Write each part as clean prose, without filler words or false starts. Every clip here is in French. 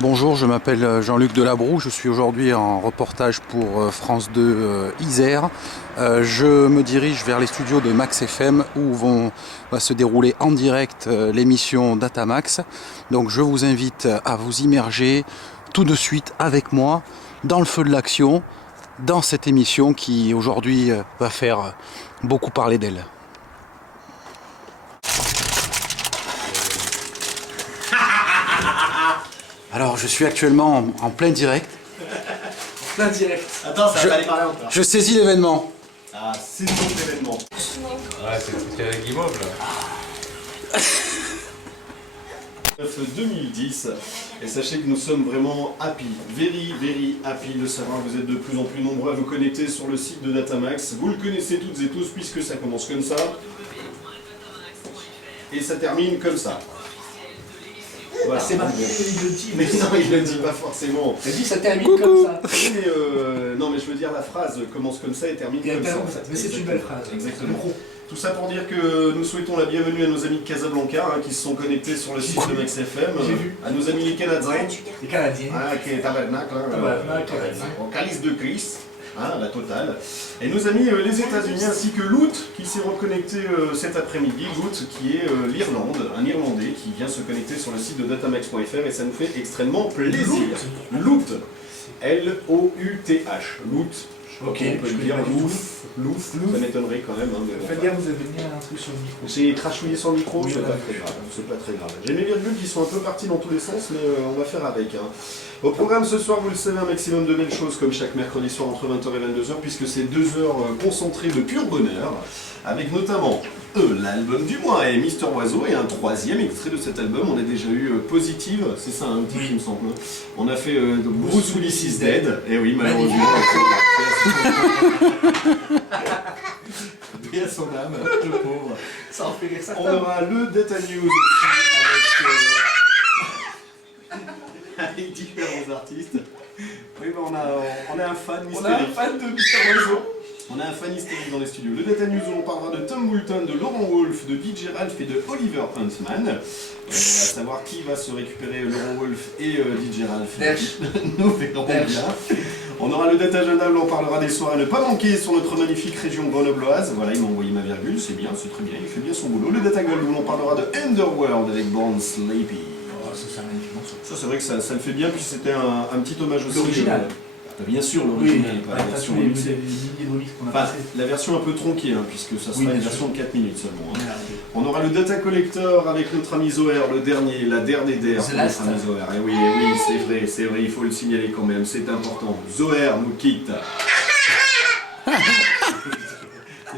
Bonjour, je m'appelle Jean-Luc Delabroux, je suis aujourd'hui en reportage pour France 2 Isère. Je me dirige vers les studios de Max FM où va se dérouler en direct l'émission Datamax. Donc je vous invite à vous immerger tout de suite avec moi dans le feu de l'action, dans cette émission qui aujourd'hui va faire beaucoup parler d'elle. Alors je suis actuellement en plein direct. Plein direct. Attends, ça va aller parler encore. Je saisis l'événement. Ah, c'est donc l'événement. Ouais, c'est avec Guimauve là. 2010, et sachez que nous sommes vraiment happy, very happy de savoir que vous êtes de plus en plus nombreux à vous connecter sur le site de Datamax. Vous le connaissez toutes et tous puisque ça commence comme ça et ça termine comme ça. Voilà. C'est marqué, il le dit. Mais non, il le dit pas forcément. Il dit ça termine comme ça. Non, mais je veux dire, la phrase commence comme ça et termine comme ça. En fait. Mais c'est une belle phrase. Exactement. Tout ça pour dire que nous souhaitons la bienvenue à nos amis de Casablanca qui se sont connectés sur le site de Max FM, à nos amis les Canadiens, Les Canadiens. qui est tabernacle, en calice de Christ, la totale, et nos amis les États-Unis ainsi que Loot qui s'est reconnecté cet après-midi, Loot qui est l'Irlande, un Irlandais qui vient se connecter sur le site de datamax.fr et ça nous fait extrêmement plaisir. Loot, L-O-U-T-H, Loot. Ok, On peut le dire louf, ça m'étonnerait quand même. Faites gaffe, vous avez mis un truc sur le micro. J'ai crachouillé sur le micro, Oui, c'est pas très grave. J'ai mes virgules qui sont un peu parties dans tous les sens, mais on va faire avec. Au programme ce soir, vous le savez, un maximum de belles choses comme chaque mercredi soir entre 20h et 22h, puisque c'est 2 heures concentrées de pur bonheur, avec notamment l'album du mois et Mister Oiseau, et un 3e extrait de cet album. On a déjà eu Positive, c'est ça un titre, il me semble. On a fait Bruce Willis is Dead, et oui, malheureusement. Paix à son âme, le pauvre. Ça en fait rire ça. On aura le Data News aussi avec différents artistes. Oui, ben on a un fan On hystérique. a un fan de Mister Oiseau. On a un fan hystérique dans les studios. Le Data News où on parlera de Tom Woolton, de Laurent Wolf, de DJ Ralph et de Oliver Huntsman. À savoir qui va se récupérer Laurent Wolf et DJ Ralph. Nous verrons bien. On aura le Data Agenda où on parlera des soirées à ne pas manquer sur notre magnifique région grenobloise. Voilà, il m'a envoyé ma virgule, c'est bien, c'est très bien, il fait bien son boulot. Le Data Gold où on parlera de Underworld avec Born Sleepy. Oh, ça c'est un magnifique morceau. Ça c'est vrai que ça le fait bien, puis c'était un petit hommage aussi. L'original. Bien sûr, l'original, pas la version les remixée. milliers de remix qu'on a Enfin, passé. la version un peu tronquée, puisque ça sera Oui, une bien version sûr. de 4 minutes seulement. Merde. On aura le Data Collector avec notre ami Zoher, le dernier, la der des der, The notre last. ami Zoher. Et oui, c'est vrai, il faut le signaler quand même, c'est important. Zoher nous quitte. Il y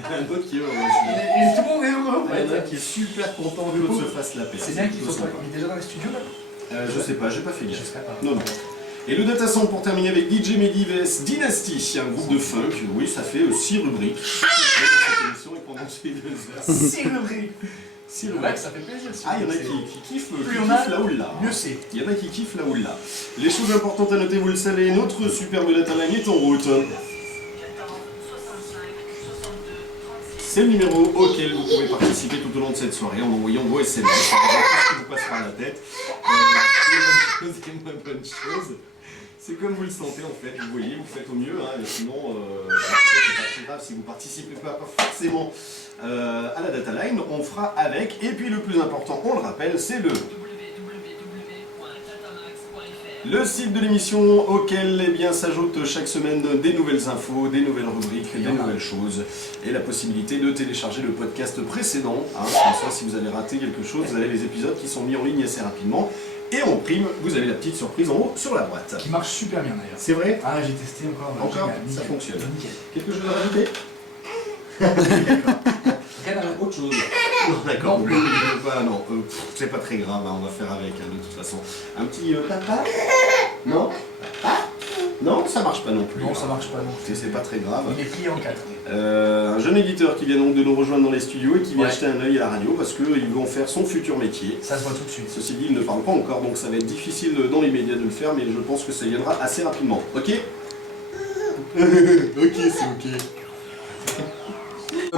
en a un autre qui est heureux. Et tout le monde est heureux. Il y en a un qui est super content que l'autre se fasse la paix. C'est bien qu'ils soient déjà dans les studios là. Je sais pas, j'ai pas fait gaffe. J'espère pas. Non. Et le Data Sound pour terminer avec DJ Medives Dynasty, un groupe de funk. Oui, ça fait 6 rubriques. Dans cette émission et pendant ces 2 heures. 6 rubriques. 6 C'est rubriques. vrai que ça fait plaisir. Ah, il y en a qui kiffent Plus on a, là ou là. mieux c'est. Il y en a qui kiffent là ou là. Les choses importantes à noter, vous le savez, notre superbe data line est en route. C'est le numéro auquel vous pouvez participer tout au long de cette soirée en envoyant vos SMS. C'est ce qui vous passe par la tête. Les bonnes choses et moins bonnes choses. C'est comme vous le sentez en fait, vous voyez, vous faites au mieux, et sinon, c'est pas très grave si vous participez pas forcément à la data line, on fera avec. Et puis le plus important, on le rappelle, c'est le site de l'émission auquel s'ajoutent chaque semaine des nouvelles infos, des nouvelles rubriques, des nouvelles choses et la possibilité de télécharger le podcast précédent. Comme ça, si vous avez raté quelque chose, vous avez les épisodes qui sont mis en ligne assez rapidement. Et en prime, vous avez la petite surprise en haut sur la droite. Qui marche super bien d'ailleurs. C'est vrai? Ah, j'ai testé encore. Encore, génial, ça nickel. fonctionne. Nickel. Quelque chose à rajouter? Autre chose. D'accord, non, c'est pas très grave, on va faire avec de toute façon. Un petit papa? Non? Papa? Non, ça marche pas non plus. Non, ça marche pas non. C'est pas très grave. Il est plié en 4. Un jeune éditeur qui vient donc de nous rejoindre dans les studios et qui vient Ouais. jeter un œil à la radio parce qu'il veut en faire son futur métier. Ça se voit tout de suite. Ceci dit, il ne parle pas encore, donc ça va être difficile dans les médias de le faire, mais je pense que ça viendra assez rapidement. Ok? Ok, c'est ok.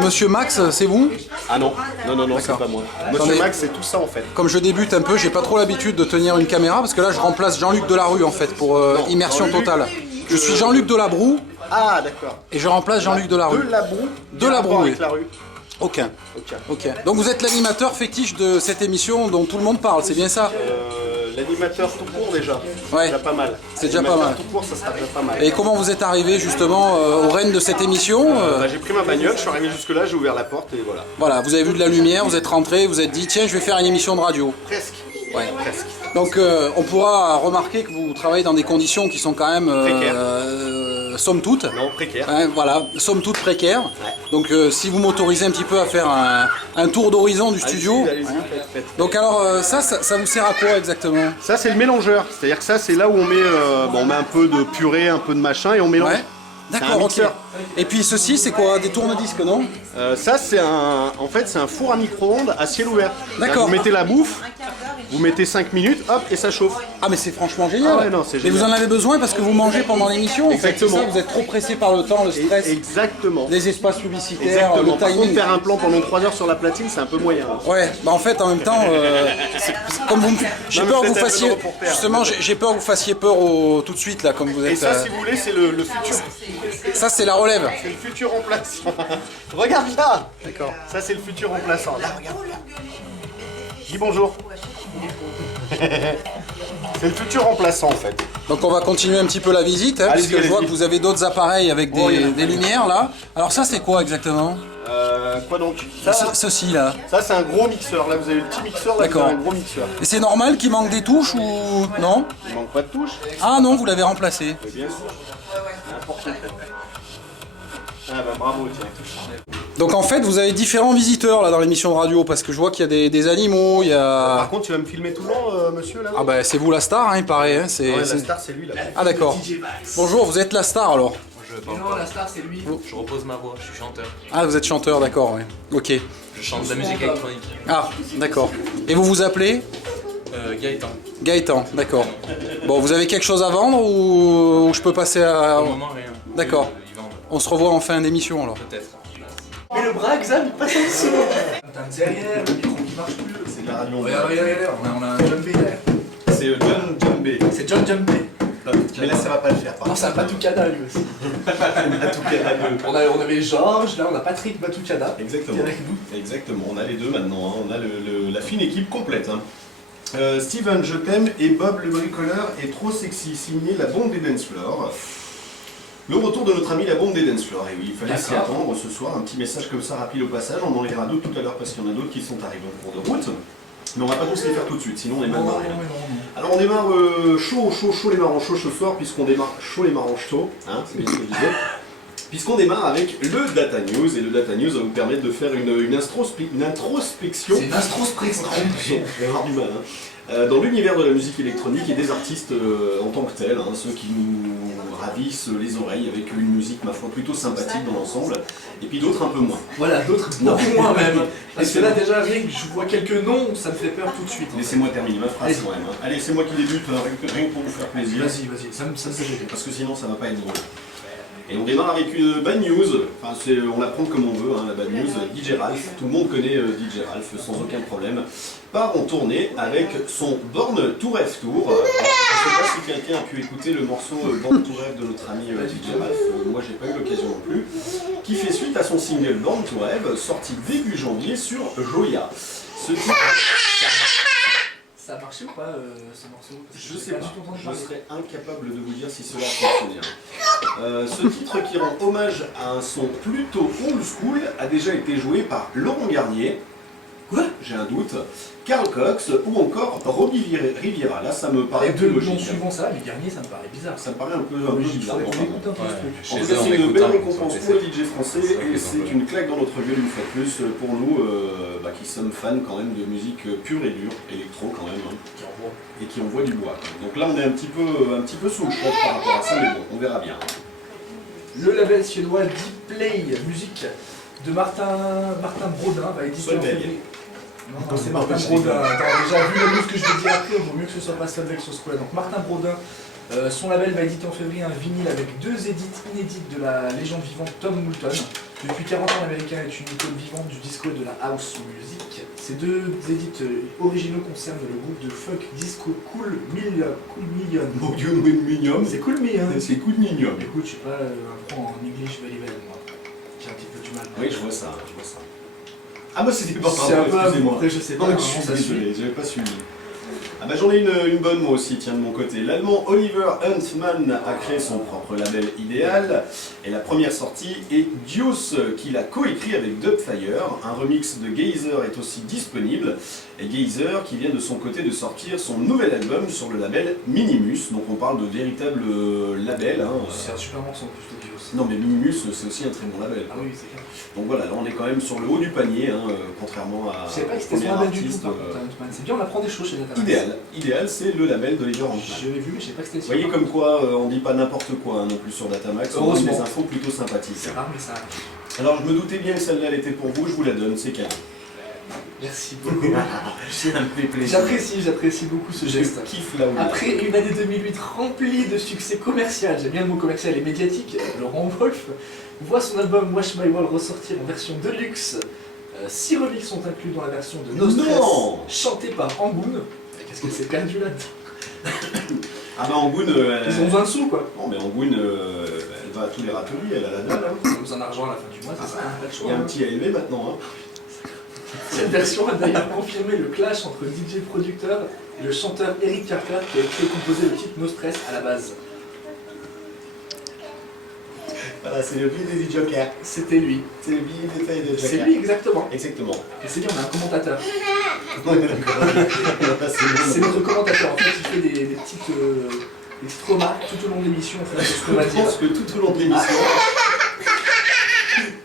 Monsieur Max, c'est vous? Ah non, non, c'est D'accord. pas moi. Attendez. Monsieur Max, c'est tout ça en fait. Comme je débute un peu, j'ai pas trop l'habitude de tenir une caméra parce que là je remplace Jean-Luc Delarue en fait pour immersion Jean-Luc, totale. Je suis Jean-Luc Delabroue Ah d'accord. et je remplace Jean-Luc Delarue. De la broue. De la broue, avec oui. la rue. Aucun. Ok. Ok. Donc vous êtes l'animateur fétiche de cette émission dont tout le monde parle, c'est bien ça? L'animateur tout court déjà. Ouais. C'est déjà pas mal. C'est déjà pas L'animateur mal. tout court, ça sera déjà pas mal. Et comment vous êtes arrivé justement au règne de cette émission? J'ai pris ma bagnole, je suis arrivé jusque là, j'ai ouvert la porte et voilà. Voilà, vous avez vu de la lumière, vous êtes rentré, vous êtes dit tiens je vais faire une émission de radio. Presque. Ouais. Presque. Donc on pourra remarquer que vous travaillez dans des conditions qui sont quand même somme toute. Non, précaire. Hein, voilà, somme toute précaire. Donc si vous m'autorisez un petit peu à faire un tour d'horizon du studio. Allez-y, faites. Donc alors ça vous sert à quoi exactement? Ça c'est le mélangeur, c'est-à-dire que ça c'est là où on met, on met un peu de purée, un peu de machin et on mélange. Ouais. C'est un D'accord, ok. mixeur. Et puis ceci c'est quoi? Des tourne-disques, non? Ça c'est en fait c'est un four à micro-ondes à ciel ouvert. D'accord. Vous mettez la bouffe, vous mettez 5 minutes, hop et ça chauffe. Ah mais c'est franchement génial. Ah ouais, non, c'est mais vous génial. en avez besoin parce que vous mangez pendant l'émission. En fait, Exactement. c'est ça, vous êtes trop pressé par le temps, le stress, Exactement. les espaces publicitaires, Exactement. le Par contre timing. faire un plan pendant 3 heures sur la platine c'est un peu moyen. Ouais, bah en fait en même temps, comme vous, j'ai Non, mais peur que vous vous êtes un peu fassiez, le reporter. justement, j'ai peur que vous fassiez peur tout de suite là, comme vous êtes. Et ça si vous voulez c'est le futur. Ça c'est la relève. C'est le futur remplaçant. Regarde là. D'accord. Ça c'est le futur remplaçant. Là regarde. Dis bonjour. C'est le futur remplaçant en fait. Donc on va continuer un petit peu la visite, hein, Allez-y, puisque je vois que allez-y. vous avez d'autres appareils avec Oh, il y en a des lumières là. Alors ça c'est quoi exactement? Quoi donc Ceci là. Ça c'est un gros mixeur. Là vous avez le petit mixeur, là vous D'accord. avez un gros mixeur. Et c'est normal qu'il manque des touches ou non? Il manque pas de touche. Ah non, vous l'avez remplacé. Mais bien sûr. N'importe quoi. Ah bah bravo tiens. Donc en fait vous avez différents visiteurs là dans l'émission de radio parce que je vois qu'il y a des animaux, il y a... Par contre tu vas me filmer tout le long monsieur là. Ah bah c'est vous la star hein, il paraît. Hein, Ouais, la c'est- star c'est lui là. Ah d'accord. Bonjour, vous êtes la star alors? Non, la star c'est lui. Je repose ma voix, je suis chanteur. Ah vous êtes chanteur, d'accord, ouais. Ok. Je chante de la musique électronique. Ah, d'accord. Et vous vous appelez? Gaëtan. Gaëtan, d'accord. Bon, vous avez quelque chose à vendre ou je peux passer à... Au moment, rien. D'accord. Ils vendent, On se revoit en fin d'émission alors. peut-être. Mais le bras, Xav, il passe en dessous. Putain, derrière, le micro qui marche plus. C'est de la radio. Regarde, on a un jumpé derrière. C'est John Jumbé. C'est John Jumpé. Mais là ça va pas le faire. Non, c'est un Batucada lui aussi. On avait Georges, là on a Patrick Batucada. Exactement. Qui est avec nous. Exactement, on a les deux maintenant, hein. On a la fine équipe complète. Hein. Steven, je t'aime et Bob le bricoleur est trop sexy, signé la bombe des dance floors. Le retour de notre ami la bombe des dance floors. Et oui, il fallait s'y D'accord. attendre ce soir, un petit message comme ça rapide au passage. On en lira d'autres tout à l'heure parce qu'il y en a d'autres qui sont arrivés en cours de route. Mais on va pas tous les faire tout de suite, sinon on est mal barré. là. Alors on démarre chaud les marrons chauds ce soir, puisqu'on démarre chaud les marrons chauds, hein, c'est bien ce que je disais. Puisqu'on démarre avec le Data News, et le Data News va vous permettre de faire une introspection. C'est une introspection. Je vais avoir du mal, hein. Dans l'univers de la musique électronique et des artistes en tant que tels, hein, ceux qui nous ravissent les oreilles avec une musique, ma foi, plutôt sympathique dans l'ensemble, et puis d'autres un peu moins. Voilà, d'autres beaucoup moins même. Parce que là déjà, rien que je vois quelques noms, ça me fait peur tout de suite. Laissez-moi terminer ma phrase Allez-y. quand même. Hein. Allez, c'est moi qui débute, rien que pour vous faire plaisir. Vas-y, ça me fait gêner. Parce que sinon ça va pas être drôle. Et on démarre avec une bad news, enfin on la prend comme on veut, hein, la bad news. DJ Ralph, tout le monde connaît DJ Ralph sans aucun problème, part en tournée avec son Born to Rave Tour. Alors, je ne sais pas si quelqu'un a pu écouter le morceau Born to Rave de notre ami DJ Ralph, moi j'ai pas eu l'occasion non plus, qui fait suite à son single Born to Rave, sorti début janvier sur Joya. Ce titre... Ça a marché ou pas ce morceau? Je sais pas, du tout entendu je parler. serais incapable de vous dire si cela a fonctionné. Ce titre qui rend hommage à un son plutôt old school a déjà été joué par Laurent Garnier, Quoi? j'ai un doute, Carl Cox ou encore Robbie Riviera. Là ça me paraît Avec plus deux noms logique. suivants ça, mais Garnier ça me paraît bizarre. Ça me paraît un peu Il bizarre. faudrait enfin, qu'on écoute un peu ce truc. En Chez tout cas, eux, on c'est une écoute belle un, récompense sur pour le les DJ français C'est vrai et que c'est c'est une claque dans notre gueule une fois de plus pour nous qui sommes fans quand même de musique pure et dure, électro quand même, hein, Qui envoie. et qui envoie du bois. Donc là on est un petit peu sous le choc par rapport à ça, mais bon, on verra bien. Le label suédois Deep Play Music de Martin Brodin va éditer en Solveig. février. Non, c'est Martin Brodin. Attends, déjà vu la news que je vais dire après, il vaut mieux que ce soit pas Solveig sur ce coup-là. Donc Martin Brodin, son label va éditer en février un vinyle avec 2 édits inédites de la légende vivante Tom Moulton. Depuis 40 ans, l'américain est une icône vivante du disco et de la house music. Ces deux édits originaux concernent le groupe de funk disco Cool Million. Mon Dieu, mignon. C'est Cool Million. C'est cool mignon. Écoute, je suis pas un pro en English very well, moi. J'ai un petit peu du mal. Oui, je vois ça. Ah bah c'était pas C'est un peu excusez-moi. après, je sais pas Non, comment je suis ça se désolé, j'avais pas suivi. Ah bah j'en ai une bonne moi aussi, tiens de mon côté. L'allemand Oliver Huntsman a créé son propre label Ideal et la première sortie est Deuce qu'il a coécrit avec Dubfire. Un remix de Geyser est aussi disponible et Geyser qui vient de son côté de sortir son nouvel album sur le label Minimus. Donc on parle de véritable label. Hein. C'est un super morceau en plus, Tokyo. Non mais Minimus c'est aussi un très bon label. Ah oui, c'est clair. Donc voilà, là on est quand même sur le haut du panier, hein, contrairement à Je sais pas que c'était premier son label du tout, artiste. par contre, Huntman. C'est bien, on apprend des choses chez Nathan. Idéal, c'est le label d'Oliver Huntsman. Je l'ai vu, mais je sais pas que c'était Vous voyez comme quoi on dit pas n'importe quoi hein, non plus sur Datamax, on donne Heureusement. des infos plutôt sympathiques. C'est rare, mais ça arrive. Alors je me doutais bien que celle-là elle était pour vous, je vous la donne, c'est cadeau. Merci beaucoup. Ça me fait plaisir. J'apprécie beaucoup ce geste. Je kiffe là où Après une année 2008 remplie de succès commercial, j'aime bien le mot commercial et médiatique, Laurent Wolf voit son album Watch My World ressortir en version deluxe. 6 remixes sont inclus dans la version de No Stress, Non chantée par Angoon. Qu'est-ce que c'est perdu là-dedans? Ah bah Angoon, Ils ont besoin de sous quoi. non mais Angoon, elle va à tous les râteliers, elle a la dalle. Hein. Ils ont besoin d'argent à la fin du mois, c'est ça, pas le Il choix. y a un Hein. petit ALV maintenant. Hein. Cette version a d'ailleurs confirmé le clash entre le DJ producteur et le chanteur Eric Carter qui a écrit et composé le titre No Stress à la base. Voilà, c'est le billet des Joker. C'était lui. C'est le billet des tailles de Joker. C'est lui exactement. Exactement. Et c'est bien, on a un commentateur. Ouais, d'accord. C'est notre commentateur, en fait, il fait des petites remarques tout au long de l'émission, en fait, sur ce qu'on va Je dire. pense que tout au long de l'émission.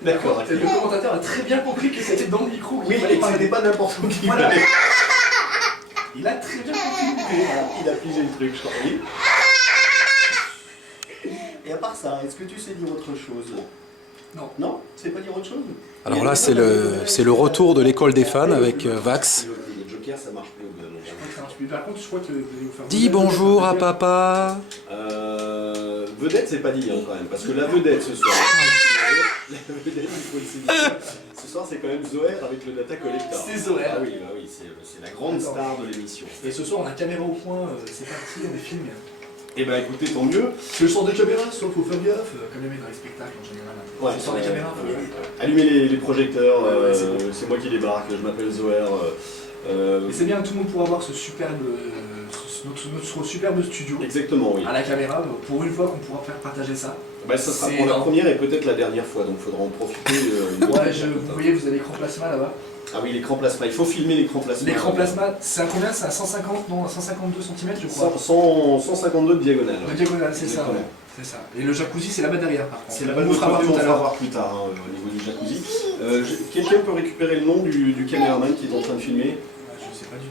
D'accord. Le commentateur a très bien compris que c'était dans le micro qu'il Oui, fallait et que parler. c'était pas n'importe où qui Voilà. fallait. Il a très bien compris. Il a pigé le truc, je crois. Oui. Et à part ça, est-ce que tu sais dire autre chose? Non. Non? Tu sais pas dire autre chose? Alors là, c'est le retour de l'école des fans avec Vax. Le Joker, ça marche plus au bout d'un moment. Je crois que ça marche plus. Par contre, je crois que vous allez vous faire... Dis bonjour à papa. Vedette, c'est pas dit hein, quand même, parce que la vedette ce soir. La vedette, il faut le signaler. Ce soir, c'est quand même Zoher avec le Data Collector. C'est Zoher. Ah oui, c'est la grande star de l'émission. Et ce soir, on a caméra au point, c'est parti, on est filmé. Eh ben écoutez, tant mieux. C'est le sort des caméras, sauf faut faire gaffe, comme les mecs dans les spectacles en général. Ouais, c'est le sort des caméras, faut y aller. Allumez les projecteurs, Ouais, c'est bon. c'est moi qui débarque, je m'appelle Zoher. Et c'est bien, tout le monde pourra voir ce superbe, notre superbe studio. Exactement, oui. À la caméra, pour une fois qu'on pourra faire partager ça. Bah, ça sera C'est pour la énorme. première et peut-être la dernière fois, donc il faudra en profiter. Une Ouais, fois. vous voyez, vous avez l'écran plasma là-bas. Ah oui, l'écran plasma, il faut filmer l'écran plasma. L'écran plasma, c'est à combien? C'est à 150, non, à 152 cm je crois. 152 de diagonale. De diagonale, c'est ça. Exactement. Ouais. C'est ça. Et le jacuzzi, c'est là-bas derrière par contre. C'est la On balle vous de fera voir côté, on tout à fera l'heure. voir plus tard hein, au niveau du jacuzzi. Quelqu'un peut récupérer le nom du caméraman qui est en train de filmer? Je sais pas du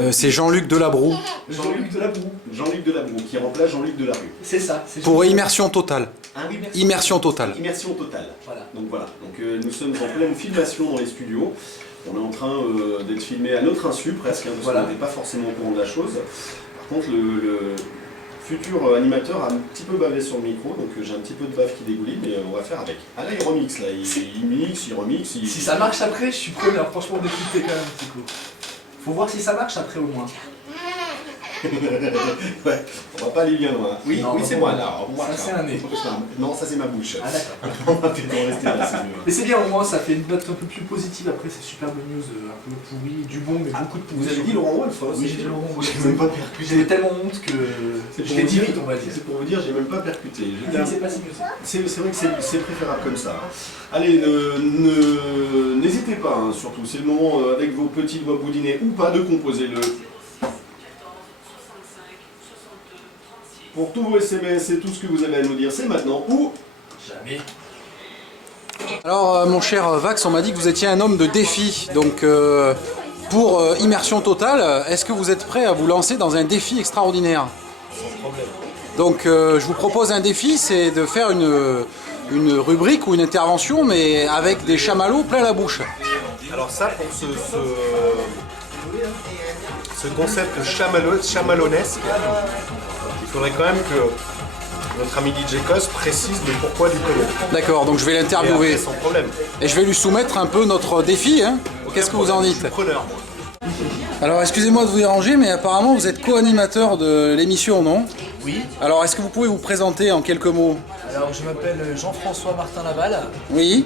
tout. C'est Jean-Luc Delabroux Jean-Luc Delabroux. Jean-Luc Delabroux, qui remplace Jean-Luc Delarue. C'est ça. pour immersion totale. Ah oui, merci. Immersion totale. Immersion totale. Voilà. Donc voilà, nous sommes en pleine filmation dans les studios. On est en train d'être filmé à notre insu presque, hein, parce Voilà. qu'on n'était pas forcément au courant de la chose. Par contre, le futur animateur a un petit peu bavé sur le micro, donc j'ai un petit peu de bave qui dégouline, mais on va faire avec. Ah là, il remixe, là. Il mixe, il remixe. Si ça marche après, je suis preneur. Franchement, d'écouter quand même un petit coup. Faut voir si ça marche après au moins. Ouais, on va pas aller bien loin. Oui, Non, oui c'est non, moi non. là. Ça, c'est un nez. Non, ça c'est ma bouche. Ah d'accord. On va plutôt rester là, c'est mieux. Mais c'est bien au moins, ça fait une note un peu plus positive. Après, c'est superbe news, un peu pourri, du bon, mais beaucoup de pourri. Vous avez dit Laurent Wolf hein, Oui, c'est- j'ai dit Laurent Wolf. J'ai même pas percuté. J'avais tellement honte que C'est je pour l'ai vous dit dire- vite, on va dire. C'est pour vous dire, j'ai même pas percuté. Il s'est passé mieux. C'est vrai que c'est préférable comme ça. Allez, n'hésitez pas, hein, surtout, c'est le moment avec vos petits doigts boudinés ou pas de composer le. Pour tous vos SMS et tout ce que vous avez à nous dire, c'est maintenant ou. Jamais. Alors mon cher Vax, on m'a dit que vous étiez un homme de défi. Donc pour immersion totale, est-ce que vous êtes prêt à vous lancer dans un défi extraordinaire? Donc je vous propose un défi, c'est de faire une rubrique ou une intervention, mais avec des chamallows plein la bouche. Alors ça, pour ce concept chamallonesque, il faudrait quand même que notre ami DJ Cos précise le pourquoi du comment. D'accord, donc je vais Et l'interviewer. après, sans problème. Et je vais lui soumettre un peu notre défi. Hein. Qu'est-ce que vous en Je dites? suis preneur, moi. Alors excusez-moi de vous déranger, mais apparemment vous êtes co-animateur de l'émission, non? Oui. Alors est-ce que vous pouvez vous présenter en quelques mots? Alors je m'appelle Jean-François Martin Laval. Oui,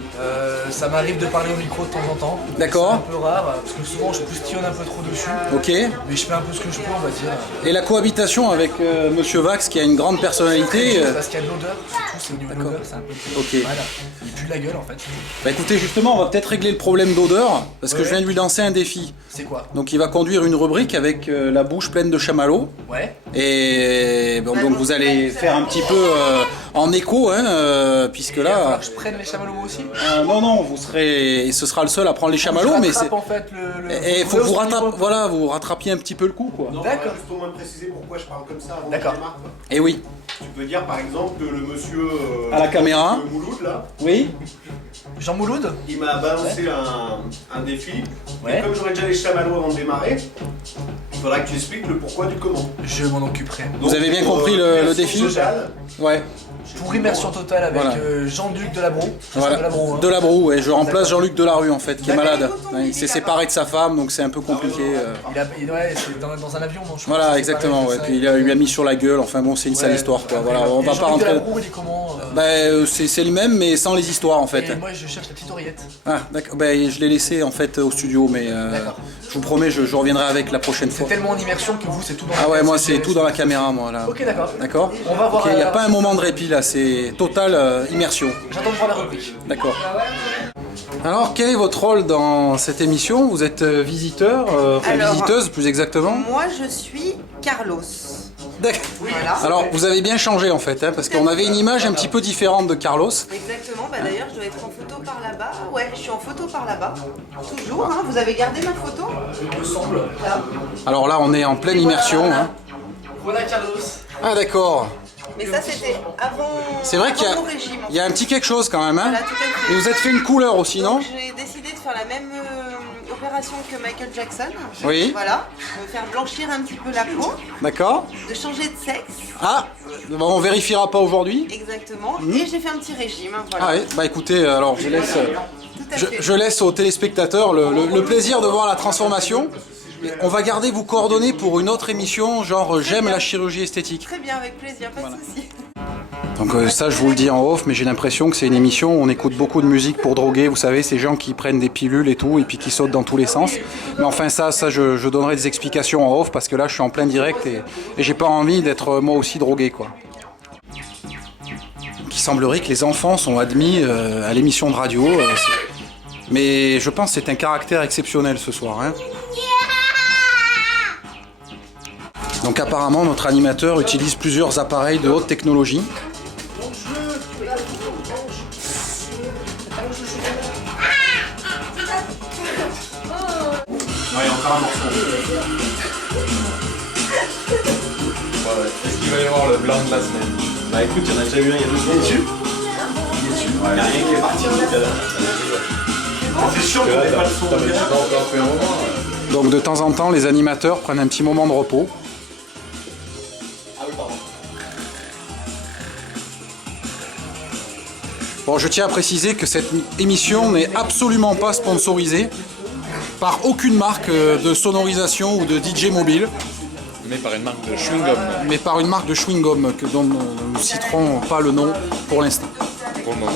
Ça m'arrive de parler au micro de temps en temps. D'accord. C'est un peu rare parce que souvent je poustillonne un peu trop dessus. ok. Mais je fais un peu ce que je peux, on va dire. Et la cohabitation avec Monsieur Vax, qui a une grande personnalité. Parce qu'il y a de l'odeur, surtout c'est au niveau de l'odeur, c'est un peu. Ok. Voilà. Il pue de la gueule en fait. Bah écoutez, justement, on va peut-être régler le problème d'odeur, parce que Ouais. je viens de lui lancer un défi. C'est quoi? Donc il va conduire une rubrique avec la bouche pleine de chamallows. Ouais. Et bon, donc vous allez faire un petit peu en écho, hein, puisque Il va falloir là... que je prenne les chamallows moi aussi. non, vous serez... Ce sera le seul à prendre les chamallows, mais c'est... en fait le. Et il faut que vous voilà, vous rattrapiez un petit peu le coup, quoi. Non, D'accord. juste au moins préciser pourquoi je parle comme ça avant D'accord. que je démarre. Et oui, Tu peux dire par exemple que le monsieur À la caméra. le Mouloud là, oui. Jean Mouloud. il m'a balancé un défi. Ouais. Et comme j'aurais déjà les chamallows avant de démarrer, il faudra que tu expliques le pourquoi du comment. Je m'en occuperai. Vous avez bien pour, compris le immersion défi? totale, Ouais, Pour immersion totale avec Voilà. Jean-Duc Delabroue. C'est ça, voilà. Delabroue, hein. Delabroue, et je remplace D'accord. Jean-Luc Delarue en fait, qui est D'accord. malade. Ouais, il s'est séparé de sa femme, donc c'est un peu compliqué. Ouais, c'est dans un avion, non je crois Voilà, que c'est exactement, pareil, ouais. c'est ça. Puis il lui a mis sur la gueule, enfin bon, c'est une sale Ouais. histoire, quoi. Voilà, Et on va pas Jean-Luc rentrer... Delabroue, il est comment C'est le même, mais sans les histoires en fait. Et moi je cherche la petite oreillette. Ah, d'accord. Ben, je l'ai laissé en fait au studio, mais D'accord. je vous promets, je reviendrai avec la prochaine C'est fois. tellement en immersion que vous c'est tout dans la Ah ouais, tête, moi c'est tout dans la c'est- caméra, moi là. Ok, d'accord. D'accord. On va voir. Ok, il n'y a pas un moment de répit là, c'est total immersion. J'attends de voir la rubrique. D'accord. Alors, quel est votre rôle dans cette émission? Vous êtes visiteur, enfin Alors, visiteuse plus exactement? Moi, je suis Carlos. D'accord. Voilà. Alors, vous avez bien changé en fait, hein, parce qu'on avait une image un petit peu différente de Carlos. Exactement. Bah, d'ailleurs, je dois être en photo par là-bas. Ouais, je suis en photo par là-bas. Toujours. Hein. Vous avez gardé ma photo? Il me semble. Là. Alors là, on est en pleine immersion. Hein. Voilà Carlos. Ah d'accord. Mais ça, c'était avant. C'est vrai qu'il y a- avant mon régime. Il y a un petit quelque chose quand même. Hein. Voilà, tout à fait. Et vous êtes fait une couleur aussi, non? Donc, j'ai décidé de faire la même opération que Michael Jackson. Oui. Voilà. De faire blanchir un petit peu la peau, D'accord. de changer de sexe. Ah, bon, on vérifiera pas aujourd'hui. Exactement. Et j'ai fait un petit régime. Hein, voilà. Ah oui, bah écoutez, alors je laisse, Tout à fait. je laisse aux téléspectateurs le plaisir de voir la transformation. Et on va garder vos coordonnées pour une autre émission, genre j'aime la chirurgie esthétique. Très bien, avec plaisir, pas de souci. Donc ça je vous le dis en off, mais j'ai l'impression que c'est une émission où on écoute beaucoup de musique pour droguer, vous savez, ces gens qui prennent des pilules et tout, et puis qui sautent dans tous les sens. Mais enfin ça je donnerai des explications en off, parce que là je suis en plein direct et j'ai pas envie d'être moi aussi drogué, quoi. Il semblerait que les enfants sont admis à l'émission de radio, mais je pense que c'est un caractère exceptionnel ce soir. Hein. Donc apparemment notre animateur utilise plusieurs appareils de haute technologie. Non, il y a encore un morceau. Est-ce qu'il va y avoir le blanc de la semaine? Bah écoute, il y en a déjà eu un il y a 2 secondes. Il est dessus. Il n'y a rien qui est parti tout à l'heure. C'est sûr qu'on n'avait pas le son. encore fait un moment. Donc de temps en temps, les animateurs prennent un petit moment de repos. Ah oui, pardon. Bon, je tiens à préciser que cette émission n'est absolument pas sponsorisée par aucune marque de sonorisation ou de DJ mobile, Mais par une marque de chewing-gum. mais par une marque de chewing-gum dont nous ne citerons pas le nom pour l'instant. Pour le moment.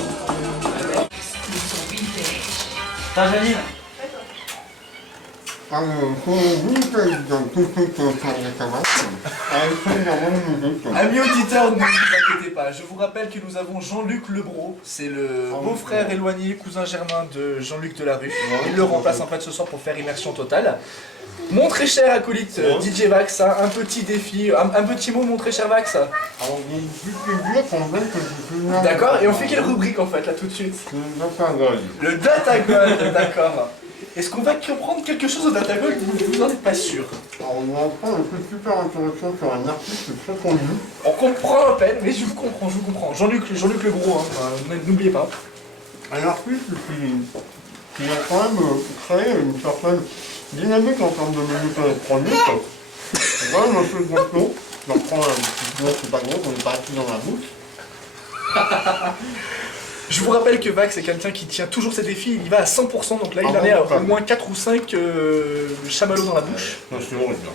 Amis auditeurs, ne vous inquiétez pas. Je vous rappelle que nous avons Jean-Luc Lebro. C'est le beau-frère éloigné, cousin germain de Jean-Luc Delarue. Il le remplace en fait ce soir pour faire immersion totale. Mon très cher acolyte DJ Vax, hein, un petit défi, un petit mot mon très cher Vax. D'accord, et on fait quelle rubrique en fait là tout de suite? Le Datagol, d'accord. Est-ce qu'on va comprendre quelque chose au Datagol? Vous n'en êtes pas sûr. Alors, on va apprendre un truc super intéressant sur un artiste très connu. On comprend à peine, mais je vous comprends. Jean-Luc Legros, hein, n'oubliez pas. Un artiste qui a quand même créé une certaine dynamique en termes de musique électronique. C'est quand même un peu de bon. Je reprends un petit peu, c'est pas gros, on est parti dans la bouche. Je vous rappelle que Vax est quelqu'un qui tient toujours ses défis, il y va à 100%, donc là il en est à au moins 4 ou 5 chamallows dans la bouche. Non, c'est horrible.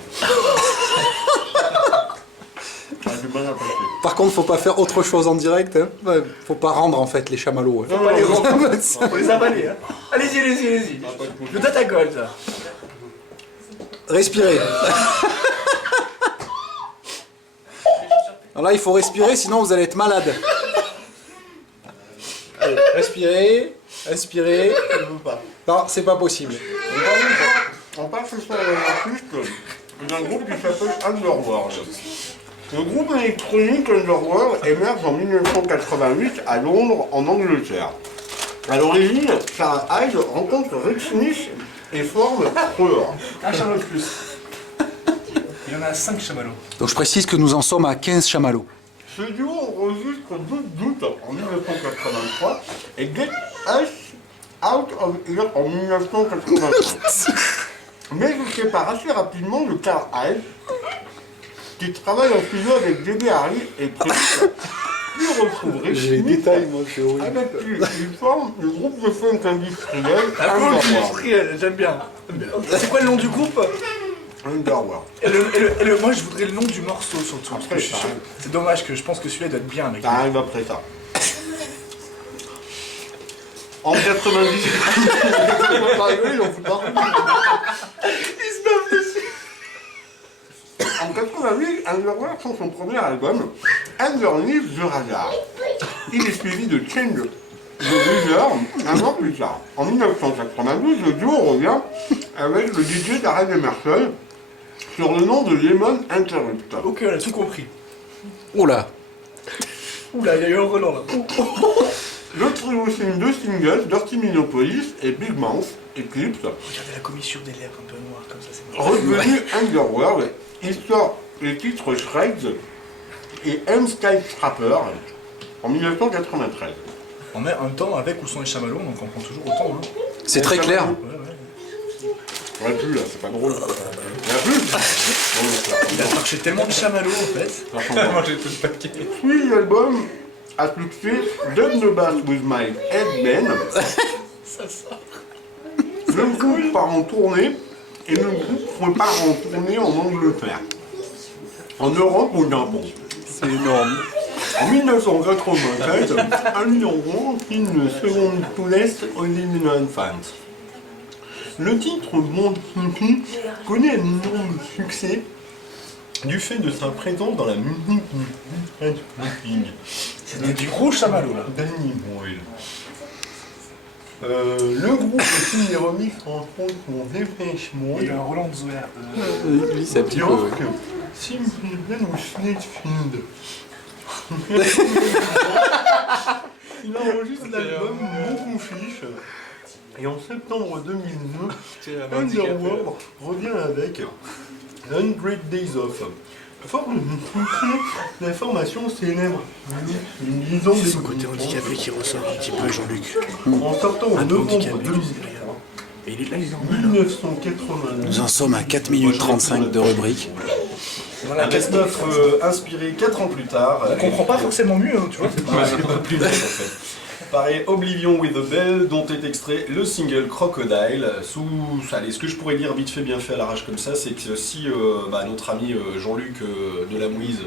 J'ai du mal à passer. Par contre, faut pas faire autre chose en direct. Hein. Ouais, faut pas rendre en fait les chamallows. Hein. Faut pas les rendre, faut les avaler. Hein. Allez-y, allez-y, allez-y. Le data gold. Respirez. Alors là, il faut respirer, sinon vous allez être malade. Allez, respirez, inspirez. Je veux pas. Non, c'est pas possible. On passe ce soir à l'artiste d'un groupe qui s'appelle Underworld. Le groupe électronique Underworld émerge en 1988 à Londres, en Angleterre. À l'origine, Sarah Hyde rencontre Rick Smith et forme Creur. Un chamallow de plus. Il y en a 5 chamallows. Donc je précise que nous en sommes à 15 chamallows. Ce duo enregistre 12 d'août en 1983 et Get Us Out of Here en 1985. Mais il se sépare assez rapidement de Carl Hyde, qui travaille en studio avec Debbie Harry et précise puis retrouve Rick Smith. moi, c'est horrible. Avec qui il forme le groupe de funk industriel Ah, cool, Underworld. industriel, j'aime bien. C'est quoi le nom du groupe? Underworld. Moi je voudrais le nom du morceau surtout. Parce que je suis sûr. C'est dommage que je pense que celui-là doit être bien avec. Ça arrive après ça. En 90, ils ont fait partout. En 88, Underworld sort son premier album, Underneath the Radar. Il est suivi de Change the Weather un an plus tard. En 1992, le duo revient avec le DJ Darren Emerson sur le nom de Lemon Interrupt. Ok, on a tout compris. Oula. Oula, il y a eu un relan là. Le trio signe deux singles, Dirty Minopolis et Big Mouth Eclipse. Regardez la commissure des lèvres un peu noires comme ça, c'est bon. Revenu Underworld, il sort les titres Shreds et M Skyscraper en 1993. En même temps, avec ou sans les chamallows, on en comprend toujours autant. Hein. C'est très clair. Ouais, ouais. Il n'y en a plus là, c'est pas drôle. Il n'y en a plus. Il a marché tellement de chamallows en fait. Moi j'ai tout le paquet. Puis l'album a succès Dub the Bass with My Headman. Ça sort. Le groupe part en tournée et le groupe repart en tournée en Angleterre. En Europe ou n'importe. C'est énorme. En 1987, Underworld signe le second Toolest Original Fans. Le titre Monde Hippie connaît un énorme succès du fait de sa présence dans la musique du C'était du gros chamallow là. Danny Boyle. Le groupe signe des remixes en France pour Depeche Il y a Mode, un Roland Zoer. Lui, c'est un petit peu. Ouais. Björk, Simple Plan ou Snitfield. Il enregistre l'album Beaucoup Fiche. Et en septembre 2009, Underworld revient avec 100 Days Off. Fort de la formation célèbre une dizaine C'est de son côté handicapé qui ressort un petit peu, Jean-Luc. en sortant en Un peu novembre handicapé. 2009. Et il est là, il est normal. 1992. Nous en sommes à 4 minutes 35 de rubrique. Voilà, Un best-of inspiré 4 ans plus tard. on comprend pas forcément mieux, hein, tu vois. C'est pas plus bête en fait. Pareil, Oblivion with a Bell, dont est extrait le single Crocodile. Allez, ce que je pourrais dire vite fait, bien fait à l'arrache comme ça, c'est que si notre ami Jean-Luc de la Mouise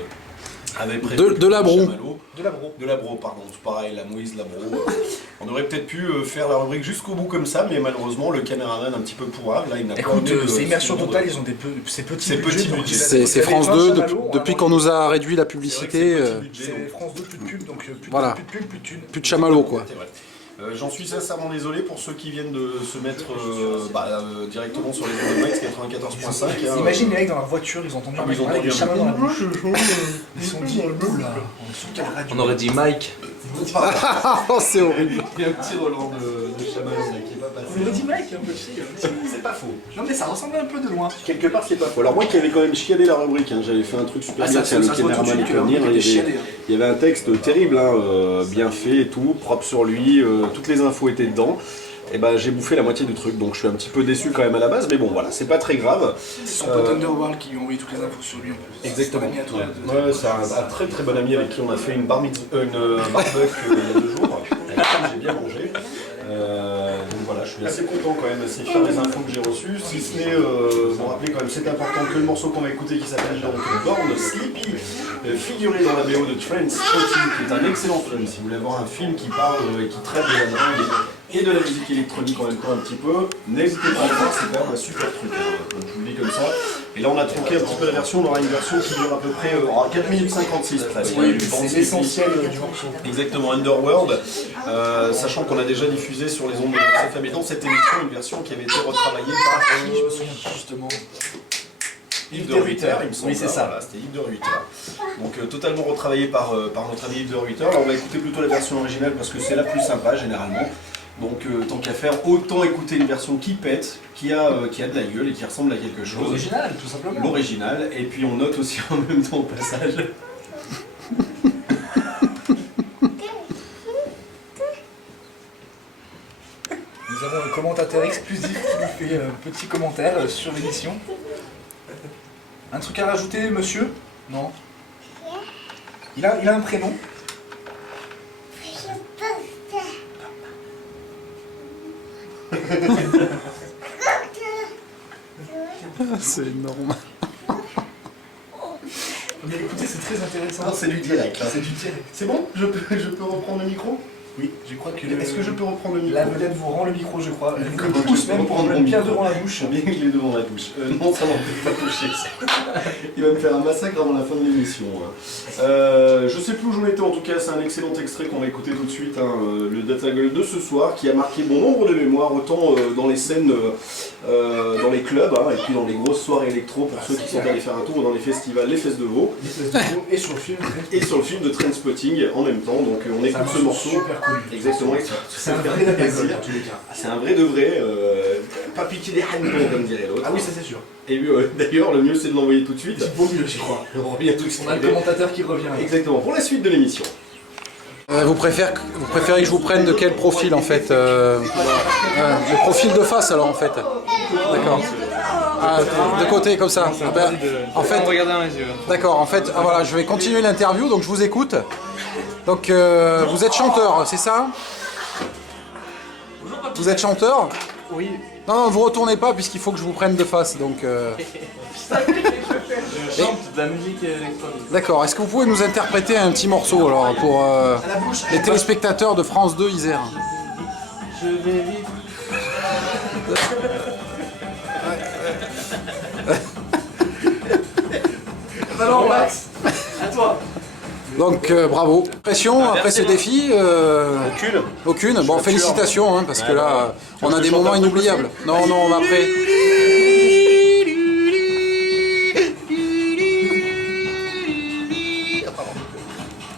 avait prévu De la Broue. De la bro. Pardon, tout pareil, la Mouise, la Broue. On aurait peut-être pu faire la rubrique jusqu'au bout comme ça, mais malheureusement le caméraman un petit peu pourrave, là il n'a pas Écoute, amené de c'est immersion seconde. totale, ils ont ces petits Ces petits donc budgets. ils avaient- C'est ils France avaient 2, un chamallow, depuis on qu'on a- nous a réduit la C'est publicité, vrai que c'est petit budget, C'est France 2, plus de pub, donc plus Voilà. de pub, plus de thunes. plus de chamallows quoi. C'est vrai. J'en suis sincèrement désolé pour ceux qui viennent de se mettre directement sur les ondes de Max 94.5. hein. Imagine les mecs dans leur voiture, ils ont entendu Ah, mais ils ont parler des entendu chamallows dans la bouche. Ils Ils se sont dit, oula, on est sur quelle radio? On aurait dit Mike. Oh, c'est horrible. Il y a un petit Roland de chamallow là, qui est pas passé. On aurait dit Mike un peu, C'est pas faux. Non mais ça ressemblait un peu de loin. Quelque part, c'est pas faux. Alors, moi qui avais quand même chiadé la rubrique, hein, j'avais fait un truc super bien, tiens, le cameraman il peut venir. Il y avait un texte terrible, hein, bien fait et tout, propre sur lui, toutes les infos étaient dedans. et ben j'ai bouffé la moitié du truc, donc je suis un petit peu déçu quand même à la base, mais bon voilà, c'est pas très grave. C'est son pote Underworld qui lui a envoyé toutes les infos sur lui en plus. Exactement. C'est un ami à toi, Ouais, c'est un très très bon ami avec qui on a fait une barbecue il y a 2 jours, avec qui j'ai bien mangé. Donc voilà, je suis assez content quand même, assez fier des infos que j'ai reçues, si ce n'est, vous rappeler quand même, c'est important que le morceau qu'on va écouter qui s'appelle donc Born Sleepy, figuré dans la BO de Trainspotting, qui est un excellent film. Si vous voulez voir un film qui parle et qui traite de la drogue et de la musique électronique en même temps un petit peu, n'hésitez pas à le voir, c'est quand même un super truc. Donc je vous le dis comme ça. Et là on a tronqué un petit peu la version, on aura une version qui dure à peu près 4 minutes 56 presque. Oui, c'est l'essentiel du morceau. Exactement, Underworld, sachant qu'on a déjà diffusé sur les ondes de XFM et dans cette émission une version qui avait été retravaillée par Je me souviens justement. Yves de Ruiter, il me semble. Oui, c'est ça. Voilà, c'était Yves de Ruiter. Donc totalement retravaillé par notre ami Yves de Ruiter. Là on va écouter plutôt la version originale parce que c'est la plus sympa généralement. Donc tant qu'à faire, autant écouter une version qui pète, qui a de la gueule et qui ressemble à quelque chose. L'original, tout simplement. L'original, et puis on note aussi en même temps au passage. Nous avons un commentateur exclusif qui nous fait un petit commentaire sur l'émission. Un truc à rajouter, monsieur? Non. Il a un prénom? C'est énorme. Mais écoutez, c'est très intéressant. Non, c'est du direct. C'est du direct. C'est bon, je peux reprendre le micro? Oui, je crois que... Est-ce que je peux reprendre le micro? La vedette vous rend le micro, je crois. Elle Comment vous pousse je peux même pour reprendre le mon bien micro devant la bouche. Bien qu'il est devant la bouche. Non, ça m'empêche pas de toucher. Il va me faire un massacre avant la fin de l'émission. Je sais plus où j'en étais, en tout cas, c'est un excellent extrait qu'on va écouter tout de suite, hein, le Data Girl de ce soir, qui a marqué bon nombre de mémoires, autant dans les scènes, dans les clubs, hein, et puis dans les grosses soirées électro pour ceux qui sont allés faire un tour, ou dans les festivals, les Fesses de Vaud, Et sur le film. et sur le film de Trainspotting en même temps. Donc on écoute ce morceau. Super connu. Exactement, C'est un vrai plaisir en tous les cas. c'est un vrai de vrai, pas piquer des hannetons comme dirait l'autre. Ah oui, ça c'est sûr. Et d'ailleurs, le mieux c'est de l'envoyer tout de suite. Il vaut mieux, je crois. On revient tout de suite. On a le commentateur qui revient. Exactement, pour la suite de l'émission. Vous préférez que je vous prenne de quel profil en fait le profil de face alors en fait. D'accord. Ah, de côté comme ça. Ah ben, en fait, Regardez dans les yeux. d'accord. En fait, voilà, je vais continuer l'interview, donc je vous écoute. Donc vous êtes chanteur, c'est ça? Vous êtes chanteur? Oui. Non, vous retournez pas puisqu'il faut que je vous prenne de face. Donc, Je chante de la musique électronique. d'accord. Est-ce que vous pouvez nous interpréter un petit morceau alors pour les téléspectateurs de France 2 Isère? Je vais vite. Alors Max, à toi. Donc bravo. Pression après ce défi Aucune. aucune. Bon, félicitations hein, parce que là on a te des chanter moments un peu inoubliables. Non, non, mais après.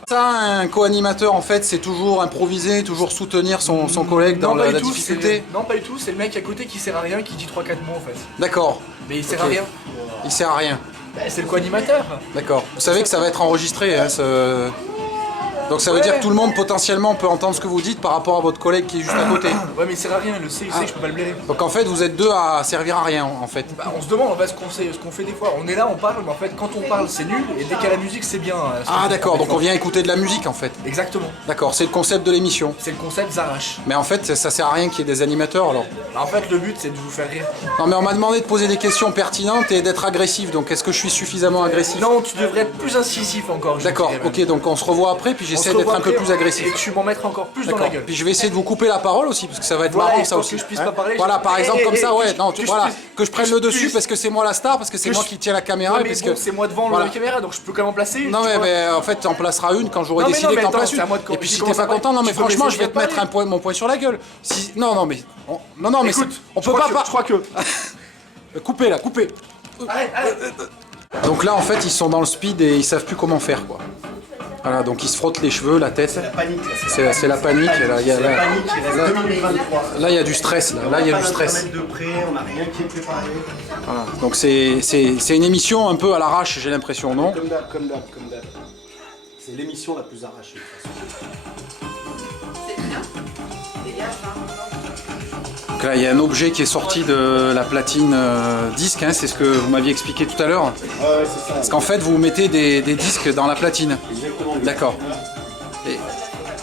Ça, un co-animateur en fait, c'est toujours improviser, toujours soutenir son collègue dans pas la du tout, difficulté. Non, pas du tout, c'est le mec à côté qui sert à rien, qui dit 3-4 mots en fait. D'accord. Mais il sert Ok. à rien. Il sert à rien. Bah, c'est le co-animateur. D'accord. Vous savez que ça va être enregistré, hein, donc ça veut dire que tout le monde potentiellement peut entendre ce que vous dites par rapport à votre collègue qui est juste à côté. Ouais, mais il sert à rien, il le sait, il sait que je peux pas le blairer. Donc en fait, vous êtes deux à servir à rien en fait. Bah, on se demande en fait ce qu'on fait des fois. On est là, on parle, mais en fait, quand on parle, c'est nul, et dès qu'il y a la musique, c'est bien. Ce qu'on Ah fait d'accord, des donc fois. on vient écouter de la musique en fait. Exactement. D'accord, c'est le concept de l'émission. C'est le concept Zarache. Mais en fait, ça sert à rien qu'il y ait des animateurs alors. Bah, en fait, le but, c'est de vous faire rire. Non mais on m'a demandé de poser des questions pertinentes et d'être agressif, donc est-ce que je suis suffisamment agressif? Non, tu devrais être plus incisif encore. je D'accord, dirais même. ok, donc on se revoit après, puis On j'essaie se d'être revoit un peu après, plus agressif. Et tu m'en mettras encore plus dans la D'accord. gueule. Puis je vais essayer de vous couper la parole aussi, parce que ça va être Voilà, marrant et ça pour aussi. que je puisse pas parler, Voilà, je- par exemple comme ça, ouais, non, que je voilà, puisse- que je prenne que le je dessus puisse- parce que c'est moi la star, parce que c'est que moi je- qui tiens la caméra, Ouais, et mais parce bon, que... c'est moi devant Voilà. la caméra, donc je peux quand même en placer une. Non tu mais, vois. en fait tu en placeras une quand j'aurai Non, mais décidé non, mais que t'en attends, places c'est une. à moi de Et puis je si t'es commence pas à parler. content, non mais Tu peux me franchement je laisser vais te mettre parler. mon poing sur la gueule. Si... Non mais... Non mais Écoute, on peut pas... je crois que. Couper là, couper. Arrête, arrête. Donc là en fait ils sont dans le speed et ils savent plus comment faire quoi. Voilà, donc ils se frottent les cheveux, la tête. La panique là, C'est la panique. Là, il y a, c'est la là, panique, il reste là- 2023. là, il y a du stress. Là il y a du stress. De près, on n'a rien qui est préparé. Voilà. Donc c'est une émission un peu à l'arrache, j'ai l'impression, non? Comme d'hab, comme d'hab, comme d'hab. C'est l'émission la plus arrachée de toute façon. C'est bien. Dégage, hein. là, il y a un objet qui est sorti de la platine disque, hein, c'est ce que vous m'aviez expliqué tout à l'heure. Ouais, c'est ça. Parce qu'en fait, vous mettez des disques dans la platine. Exactement. D'accord.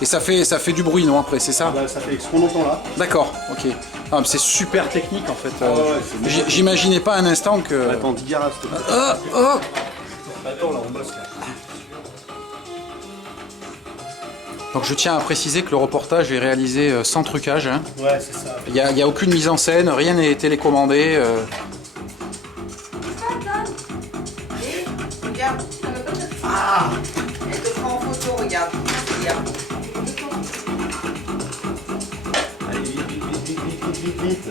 Et ça fait du bruit, non, après, c'est ça? Bah, ça fait ce qu'on entend là. D'accord, ok. Ah, mais c'est super technique, en fait. Ouais, J'imaginais pas un instant que... Attends, 10 garages, s'il te plaît. Ah, ah. Attends, là, on bosse là. Donc je tiens à préciser que le reportage est réalisé sans trucage. Hein. Ouais, c'est ça. Il n'y a aucune mise en scène, rien n'est télécommandé. Et regarde. Ah, elle te prend en photo, regarde. Regarde. Allez, vite.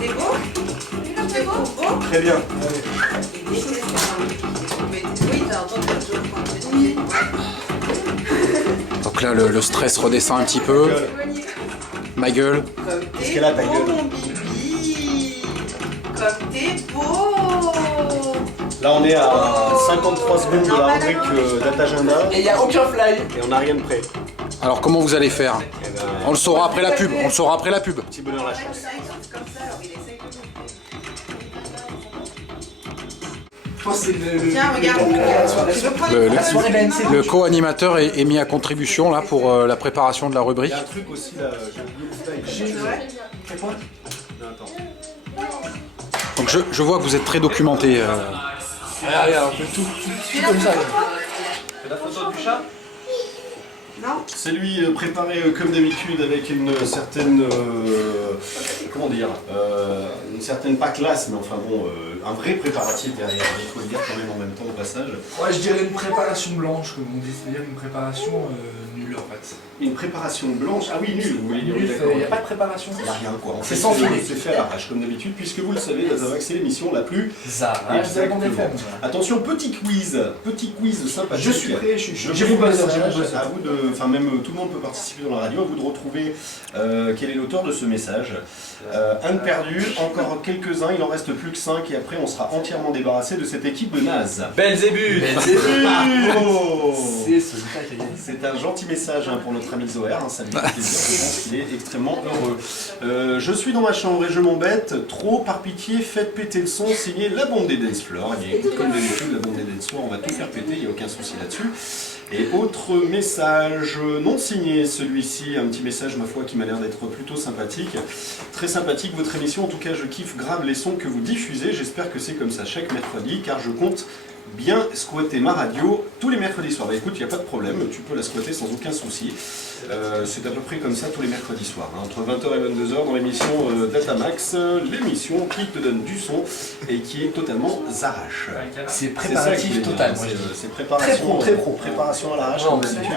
T'es beau? T'es beau? Très bien. Oui, t'as entendu le jour quand tu es Donc là le stress redescend un petit peu. Ma gueule. Comme Qu'est-ce t'es qu'elle a, ta beau, gueule mon bibi. Comme t'es beau. Là, on est à 53 secondes de la rubrique d'Atagenda Et il n'y a aucun fly. et on n'a rien de prêt. Alors comment vous allez faire? Eh ben, On le saura après la pub. On le saura après la pub. petit bonheur la chance. Comme ça, alors il essaye de Je pense que c'est le. Tiens, regarde. Tu veux prendre Le- une La photo soirée de la avec NC. maman Le co-animateur est mis à contribution là pour la préparation de la Il rubrique. y a un truc aussi là, j'ai oublié le slide. C'est vrai? Fais quoi? Non, attends. Donc je vois que vous êtes très documenté. Regarde, on fait tout comme ça. La photo du chat? Non? C'est lui préparé comme d'habitude avec une certaine, comment dire, une certaine pas classe, mais enfin bon, un vrai préparatif derrière, il faut le dire quand même en même temps au passage. Ouais, je dirais une préparation blanche, comme on dit, c'est-à-dire une préparation nulle en fait. Une préparation blanche, ah oui, nul, vous voulez dire, oui, Nulle, d'accord. il n'y a pas de préparation. Il n'y a rien quoi, en C'est fait, sans filet. c'est fait à l'arrache comme d'habitude, puisque vous le savez, Dazavax c'est l'émission la plus... Zara, c'est la bande FM. Attention, petit quiz sympathique. Je suis prêt, j'ai Je mon vous buzzer, laisse j'ai mon buzzer. à vous de, enfin même tout le monde peut participer dans la radio, à vous de retrouver quel est l'auteur de ce message. Un de perdu, encore quelques-uns, il en reste plus que 5 et après on sera entièrement débarrassé de cette équipe de nazes. Belzébuth. Bravo. C'est ce gars qui a gagné. C'est un gentil message hein, pour notre ami Zoher, hein, ça lui fait plaisir, je pense qu'il est extrêmement heureux. Je suis dans ma chambre et je m'embête, trop par pitié, faites péter le son, signé la bande des Dance Floor. Et écoute, comme d'habitude, la bande des Dance Floor, on va tout faire péter, il n'y a aucun souci là-dessus. Et autre message non signé, celui-ci, un petit message ma foi qui m'a l'air d'être plutôt sympathique. Très sympathique votre émission, en tout cas je kiffe grave les sons que vous diffusez, j'espère que c'est comme ça chaque mercredi car je compte bien squatter ma radio tous les mercredis soirs. Bah écoute, il n'y a pas de problème, tu peux la squatter sans aucun souci. C'est à peu près comme ça tous les mercredis soirs, hein, entre 20h et 22h dans l'émission Datamax, l'émission qui te donne du son et qui est totalement zarache. C'est C'est ça préparatif qu'il est total. bien, moi, je dis. c'est préparation, Très pro. préparation à l'arrache, Non, comme mais d'habitude.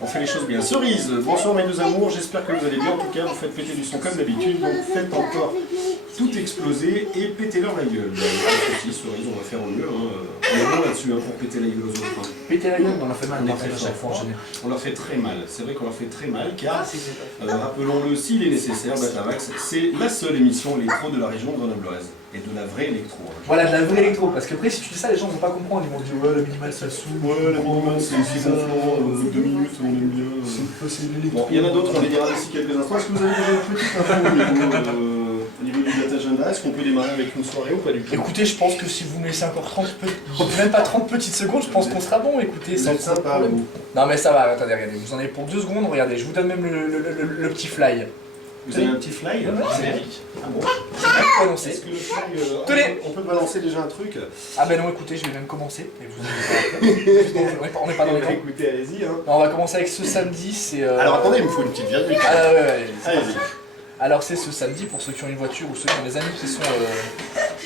On fait les choses bien. Cerise, bonsoir mes deux amours, j'espère que vous allez bien. En tout cas, vous faites péter du son comme d'habitude, donc faites encore tout exploser et pétez-leur la gueule. Bah, pas de soucis, Cerise, on va faire au mieux. Hein. On est bon là-dessus hein, pour péter la gueule aux autres. Hein. Péter la gueule, on en fait mal On des en fait à chaque fois en fort. général. On leur fait très mal. C'est vrai qu'on leur fait très mal car, rappelons-le s'il est nécessaire, Datamax, c'est la seule émission électro de la région grenobloise. Et de la vraie électro. Hein. Voilà, de la vraie électro, parce que après si tu dis ça, les gens vont pas comprendre, ils vont se dire ouais, le minimal ça saoule. Ouais, la minimum, c'est 6 enfants, 2 minutes, on aime bien. Bon, il y en a d'autres, on les dira d'ici quelques instants. Est-ce que vous avez déjà une petite info au niveau du data agenda? Est-ce qu'on peut démarrer avec une soirée ou pas du tout? Écoutez, je pense que si vous me laissez encore 30 même pas 30 petites secondes, je pense qu'on sera bon, écoutez, Vous sans êtes sympa, problème. vous. Non mais ça va, attendez, regardez, vous en avez pour 2 secondes, regardez, je vous donne même le petit fly. Vous avez un petit fly? Ouais, C'est ouais. Eric. Ah bon? C'est bien pour annoncer. Est-ce que le fly, Tenez. on peut balancer déjà un truc? Ah ben non, écoutez, je vais même commencer. Et vous on n'est pas dans les temps. Écoutez, allez-y. Hein. Non, on va commencer avec ce samedi, c'est... Alors attendez, il me faut une petite virgule. Ah ouais, c'est Allez-y. parti. Alors c'est ce samedi pour ceux qui ont une voiture ou ceux qui ont des amis qui sont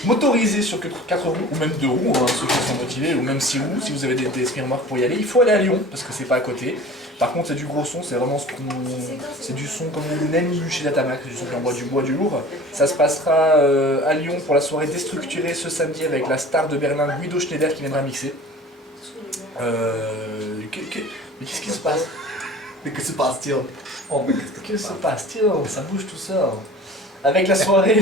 motorisés sur 4 roues ou même 2 roues, hein, ceux qui sont motivés, ou même 6 roues, si vous avez des semi-remorques pour y aller. Il faut aller à Lyon parce que c'est pas à côté. Par contre c'est du gros son, c'est vraiment ce qu'on... C'est du son comme on aime chez Datamax, du son qui envoie du bois, du lourd. Ça se passera à Lyon pour la soirée déstructurée ce samedi avec la star de Berlin Guido Schneider qui viendra mixer. Mais qu'est-ce qui se passe? Mais que se passe-t-il? Oh, mais que se passe-t-il? Ça bouge tout ça. Avec la soirée...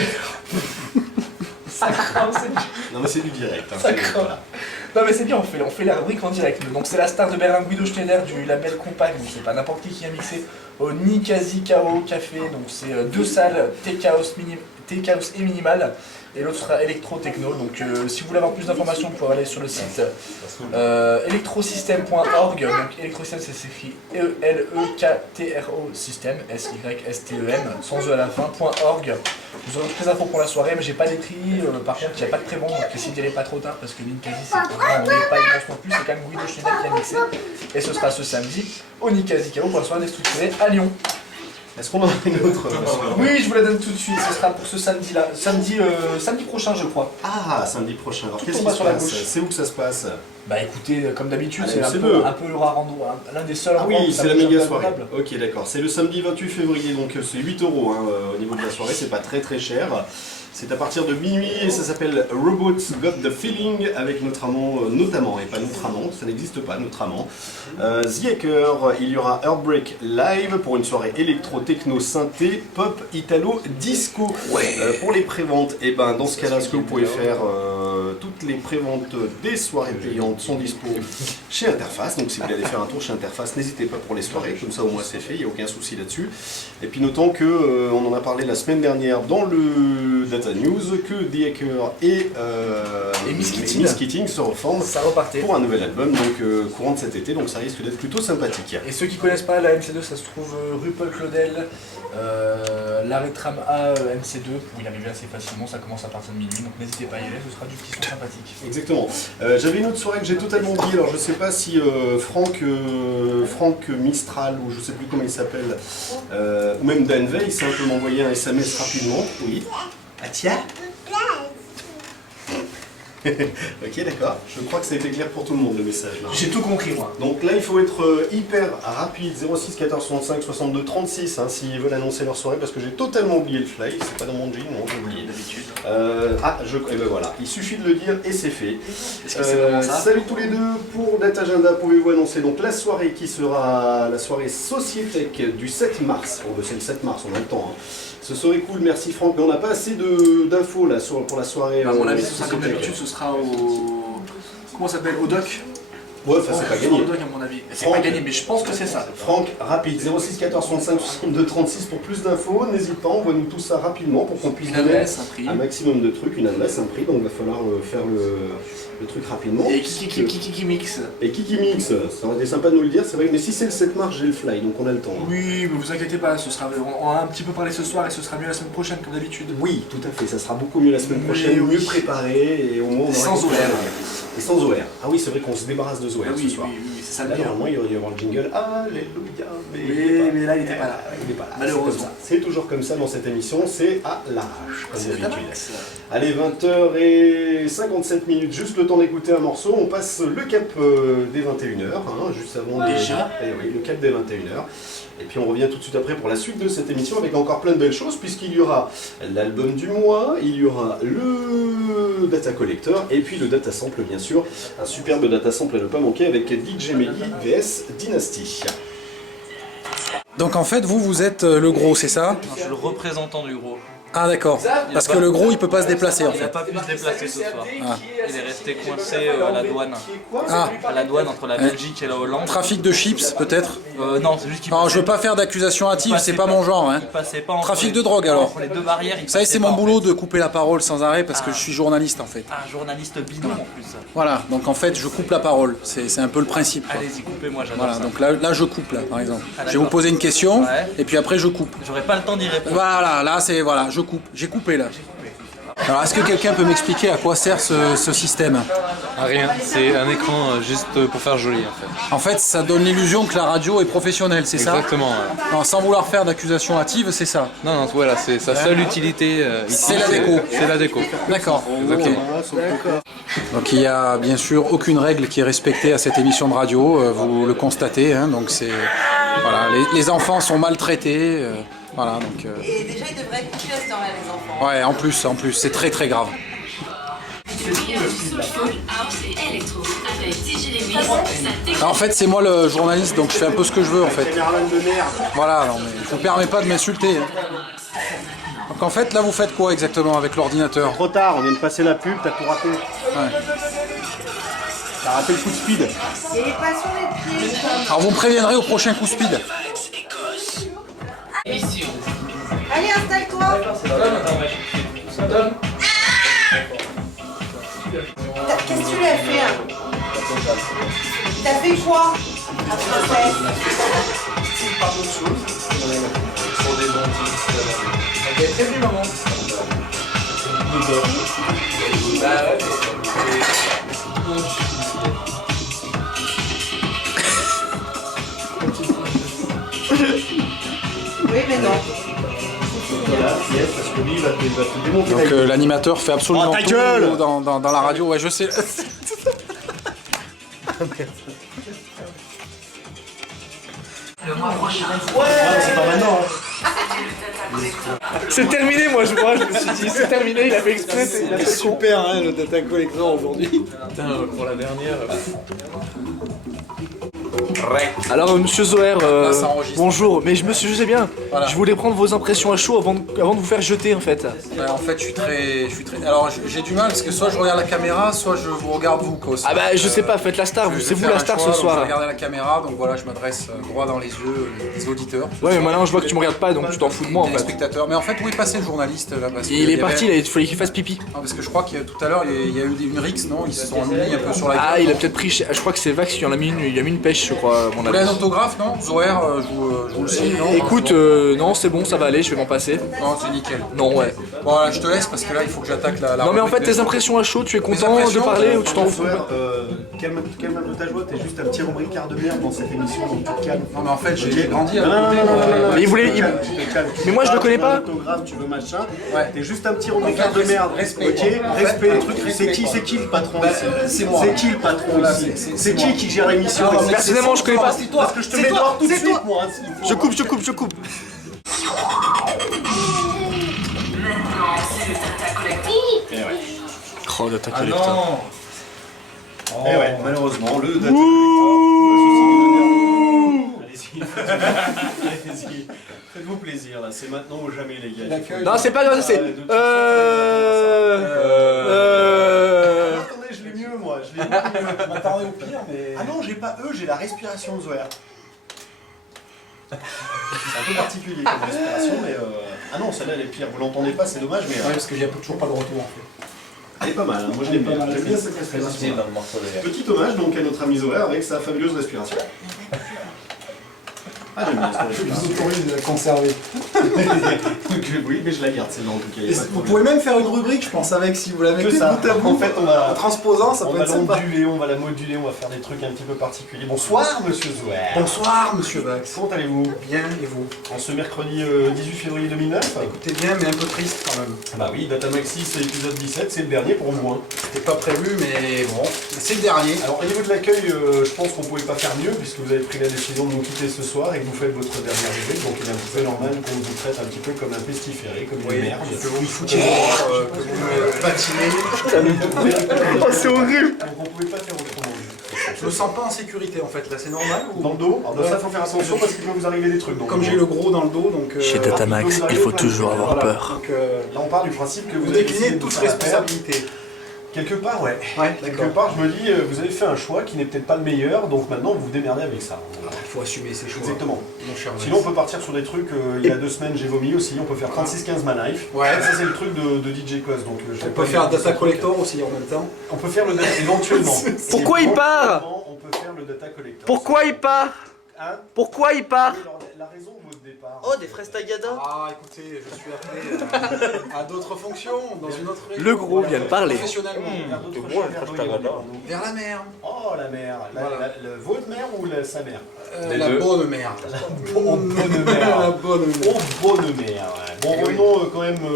Ça crame, c'est dur. Non mais c'est du direct. Hein, Ça c'est- crame. voilà. Non mais c'est bien, on fait la rubrique en direct. Donc c'est la star de Berlin, Guido Schneider du label Compact. Donc c'est pas n'importe qui a mixé au Nikazi Kao Café. Donc c'est deux salles, Tech House et Minimal. Et l'autre sera Electro Techno. Donc si vous voulez avoir plus d'informations, vous pouvez aller sur le site electrosystem.org. Donc Electrosystem c'est écrit E-L-E-K-T-R-O System, S-Y-S-T-E-M, sans E à la fin, .org. Vous aurez toutes les infos pour la soirée, mais j'ai pas d'écrit. Par contre, il n'y a pas de pré-vente, donc essayez d'y aller pas trop tard parce que Nikazi c'est vraiment, on n'est pas immense non plus. C'est quand même Guido Schneider qui a mixé. Et ce sera ce samedi au Nikazi Kao pour la soirée déstructurée à Lyon. Est-ce qu'on en a une autre Oui, je vous la donne tout de suite. Ce sera pour ce samedi-là. Samedi prochain, je crois. Ah, samedi prochain. Alors Tout qu'est-ce tombe qui se sur la passe? gauche. C'est où que ça se passe? Bah écoutez, comme d'habitude, Allez, c'est c'est un peu le rare endroit, l'un des seuls Ah endroits oui, où ça c'est la peut méga être soirée. abordable. Ok, d'accord. C'est le samedi 28 février, donc c'est 8 € hein, au niveau de la soirée, c'est pas très cher. C'est à partir de minuit et ça s'appelle Robots Got the Feeling avec notamment, et pas Notamment, ça n'existe pas, Notamment. The Hacker, il y aura Heartbreak Live pour une soirée électro, techno, synthé, pop, italo, disco. Pour les préventes, et ben dans ce cas-là, ce que vous pouvez faire, toutes les préventes des soirées payantes sont dispo chez Interface. Donc si vous voulez aller faire un tour chez Interface, n'hésitez pas pour les soirées, comme ça au moins c'est fait, il n'y a aucun souci là-dessus. Et puis notons que on en a parlé la semaine dernière dans le Data News, que The Hacker et Miss Keating se reforment Ça repartait. pour un nouvel album, donc courant de cet été, donc ça risque d'être plutôt sympathique. Et ceux qui connaissent pas la MC2, ça se trouve rue Paul Claudel, l'arrêt tram A MC2, où il arrive assez facilement, ça commence à partir de minuit, donc n'hésitez pas à y aller, ce sera du petit son sympathique. Exactement. J'avais une autre soirée que j'ai totalement oubliée, alors je sais pas si Franck Mistral, ou je sais plus comment il s'appelle, ou même Dan Weiss, peut m'envoyer un SMS rapidement. Oui. Ah tiens. Ok, d'accord. Je crois que ça a été clair pour tout le monde le message là. J'ai tout compris moi. Donc là, il faut être hyper rapide. 06 14 65 62 36 s'ils veulent annoncer leur soirée, parce que j'ai totalement oublié le fly. C'est pas dans mon jean, non, j'ai oublié d'habitude. Et ben voilà, il suffit de le dire et c'est fait. Est-ce que c'est vraiment ça? Salut tous les deux. Pour Data Agenda, pouvez-vous annoncer donc la soirée qui sera la soirée Sociétech du 7 mars. Oh, ben c'est le 7 mars, on a le temps. Hein. Ce serait cool, merci Franck, mais on n'a pas assez d'infos là pour la soirée. À mon avis, ce sera comme d'habitude, ce sera au. Comment ça s'appelle? Au doc. Ouais, enfin c'est pas gagné. Au doc, à mon avis. C'est pas gagné, mais je pense que c'est ça. Franck, rapide, 06 14 65 62 36 pour plus d'infos. N'hésite pas, envoie-nous tout ça rapidement pour qu'on puisse Une donner adresse, un prix. un maximum de trucs, une adresse, un prix, donc il va falloir faire le truc rapidement. Et qui mixe. Et qui mixe, ça aurait été sympa de nous le dire, c'est vrai, mais si c'est le 7 mars, j'ai le fly, donc on a le temps. Hein. Oui, mais vous inquiétez pas, on a un petit peu parlé ce soir et ce sera mieux la semaine prochaine comme d'habitude. Oui, tout à fait, ça sera beaucoup mieux la semaine prochaine, oui. mieux préparé, et au moins on aura Sans compris. horaire. Et sans horaire. Ah oui, c'est vrai qu'on se débarrasse de ce horaire oui, ce soir. oui, c'est ça le Là, pire. normalement, il aurait dû y avoir le jingle. Alléluia. Mais là, il était pas là. Il est pas là. Malheureusement. C'est comme ça. C'est toujours comme ça dans cette émission, c'est à l'arrache, comme C'est d'habitude. Max. Allez, 20h57, juste le temps d'écouter un morceau. On passe le cap des 21h, juste avant. Déjà Eh oui, le cap des 21h. Et puis on revient tout de suite après pour la suite de cette émission avec encore plein de belles choses, puisqu'il y aura l'album du mois, il y aura le Data Collector, et puis le Data Sample bien sûr. Un superbe Data Sample à ne pas manquer avec DJ Mehdi vs Dynasty. Donc en fait, vous êtes le gros, c'est ça? Je suis le représentant du gros. Ah d'accord. Parce que le gros, il peut pas se déplacer en Il n'a fait. pas pu se déplacer ce soir. Ah. Il est resté coincé à la douane. Ah, À la douane entre la Belgique et la Hollande. trafic de chips peut-être? Non, c'est juste qu'il Alors je veux pas faire d'accusation hâtive, c'est pas mon genre. Hein. Il passait pas entre Trafic les- de drogue, alors. Entre les deux barrières. Il Vous savez, passait c'est pas, mon en boulot fait. de couper la parole sans arrêt parce que je suis journaliste en fait. Un journaliste bidon en plus. Voilà, donc en fait, je coupe la parole. C'est un peu le principe. Quoi. Allez-y, coupez-moi, j'adore Voilà, ça. donc là je coupe là, par exemple. Ah, Je vais vous d'accord. poser une question Ouais. et puis après je coupe. J'aurais pas le temps d'y répondre. Voilà, là c'est voilà, je coupe. J'ai coupé là. Alors est-ce que quelqu'un peut m'expliquer à quoi sert ce système? Ah, rien, c'est un écran juste pour faire joli en fait. En fait, ça donne l'illusion que la radio est professionnelle, c'est ça? Exactement. Ouais. Non, sans vouloir faire d'accusation hâtive, c'est ça. Non, voilà, c'est sa seule utilité ici. C'est la déco. C'est la déco. D'accord. Exactement. Donc il n'y a bien sûr aucune règle qui est respectée à cette émission de radio, vous le constatez. Hein, donc c'est voilà, les enfants sont maltraités. Voilà, donc, Et déjà, ils devraient être couchés à cette heure-là, les enfants. ouais, en plus, c'est très très grave. En fait, c'est moi le journaliste, donc je fais un peu ce que je veux en fait. Voilà, non mais je vous permets pas de m'insulter. Hein. Donc en fait, là, vous faites quoi exactement avec l'ordinateur? Trop tard, on vient de passer la pub, t'as tout raté. Ouais. T'as raté le coup de speed. Et pas sur les pieds. Alors vous me préviendrez au prochain coup speed. Allez, installe-toi. Qu'est-ce que tu lui as fait hein? T'as fait quoi après? Elle est prévenue, maman. Bah ouais. Oui, mais non. Voilà, yes, parce que lui, il va te démonter. Donc l'animateur fait absolument Oh, ta tout gueule dans la radio. Ouais, je sais. C'est pas maintenant. C'est terminé, moi je vois, je me suis dit, c'est terminé, il a fait exprès, il a fait con. Super, hein, le data collector aujourd'hui. Putain, pour la dernière. Alors, monsieur Zoher, ça enregistre. bonjour, mais je sais bien, Voilà. je voulais prendre vos impressions à chaud avant de vous faire jeter en fait. Ouais, en fait, je suis très. Alors, j'ai du mal parce que soit je regarde la caméra, soit je vous regarde vous. Quoi. Ah bah, je sais pas, faites la star, Je vais c'est vous faire la un star choix, ce donc soir. Je regarde la caméra, donc voilà, je m'adresse droit dans les yeux des auditeurs. Ouais, mais maintenant je vois que tu me regardes pas, donc tu t'en fous de moi en Des fait. spectateurs. Mais en fait, où est passé le journaliste là parce Il qu'il est y parti, avait- il fallait qu'il fasse pipi. Non, parce que je crois qu'il y a tout à l'heure, il y a eu une rixe, non? Ils se sont mis un peu sur la gueule. Ah, il a peut-être pris, je crois que c'est Vax qui en a mis une, il a mis une pêche, je crois, à mon Vous voulez un avis. autographe, non? Zoher, je vous le signe, non? Écoute, non, c'est bon, ça va aller, je vais m'en passer. Non, c'est nickel. Non, ouais. Bon, là, je te laisse parce que là, il faut que j'attaque la Non, mais en rubrique fait, des- tes impressions à chaud, tu es content de impressions, parler ou tu t'en fous? Calme de ta joie, t'es juste un petit rubricard de merde dans cette émission, donc tu te calmes. Non, mais en fait, j'ai Ok. grandi à Non, non, côté. non, non, non, non, Mais il voulait- tu te calmes. Mais moi, je le connais Tu veux pas. un autographe, tu veux machin. Ouais. T'es juste un petit rubricard de merde. respect. Ok, En fait, respect. un truc respect, C'est qui le patron Bah, ici? c'est moi. C'est qui le patron Voilà, ici? c'est C'est moi. qui gère l'émission? Non, mais Personnellement, je connais pas. Parce que je te mets dehors tout de suite, moi. Je coupe. Oh, Data Collector. Eh ouais, malheureusement, le data collector. Allez-y. Faites-vous plaisir là, c'est maintenant ou jamais les gars. Non, c'est pas grave, c'est. Attendez, je l'ai mieux moi, je l'ai mieux. Attendez au pire, mais. Ah non, j'ai pas j'ai la respiration de Zoher. C'est un peu particulier comme respiration, mais ah non, celle-là elle est pire, vous l'entendez pas, c'est dommage, mais Ouais, parce que j'ai toujours pas de retour en fait. elle est pas mal, hein. Moi je l'aime bien, j'aime bien cette respiration. Petit hommage donc à notre ami Zoher avec sa fabuleuse respiration. Ah, j'aime bien cette respiration. autorise de la conserver. Oui, mais je la garde celle-là en tout cas. y a pas de Vous problème. pouvez même faire une rubrique, je pense, avec si vous la Que mettez ça. bout à bout. En fait, on va. En transposant, ça On peut va être sympa. l'onduler, on va la moduler, on va faire des trucs un petit peu particuliers. Bonsoir Monsieur Zoher. Bonsoir, monsieur Vax. Comment allez-vous? Bien, et vous? En ce mercredi 18 février 2009. Écoutez bien, mais un peu triste quand même. Bah oui, Datamaxi c'est l'épisode 17, c'est le dernier pour vous. Hein. C'était pas prévu, mais bon, c'est le dernier. Alors au niveau de l'accueil, je pense qu'on pouvait pas faire mieux puisque vous avez pris la décision de nous quitter ce soir et que vous faites votre dernière rubrique, donc il est un petit peu normal qu'on vous traite un petit peu comme un pestiféré, comme une merde. que vous me foutiez dehors, que vous me patinez. Oh, c'est horrible. Donc on pouvait pas faire autrement. Je me sens pas en sécurité en fait, là c'est normal ou- Dans le dos, alors ça faut faire attention parce qu'il peut vous arriver des trucs. Donc, Comme j'ai le gros dans le dos, donc. Chez Datamax, il faut toujours avoir peur. Donc, là on part du principe que vous vous avez déclinez décidé de toute faire la paire. responsabilité. Quelque part, ouais. Ouais, Quelque d'accord. part, je me dis, vous avez fait un choix qui n'est peut-être pas le meilleur, donc maintenant vous vous démerdez avec ça. Il faut assumer ses choix. Exactement. Mon cher Vax. Sinon, on peut partir sur des trucs. Il y a 2 semaines, j'ai vomi aussi. On peut faire 36-15 ma life. Ouais. Ça, c'est le truc de DJ Cos. Donc, je On vais peut pas faire dire Data ce Collector aussi en même temps. truc. On peut faire le data éventuellement. Pourquoi il part? Éventuellement, on peut faire le data collector. Pourquoi il part? Hein? Pourquoi il part? Oui, alors, la raison de votre départ. Oh, des fraises tagada. Ah, écoutez, je suis appelé à d'autres fonctions, dans une autre région. Le gros vient de parler. Professionnellement. Vers d'autres choses, vers d'autres- Vers la mer. Oh, la mère. Voilà. Votre mère ou sa mère? La bonne mer. bonne mère. La bonne mer. Oh, bonne mère. Ouais. Bon, Eh oui. revenons quand même au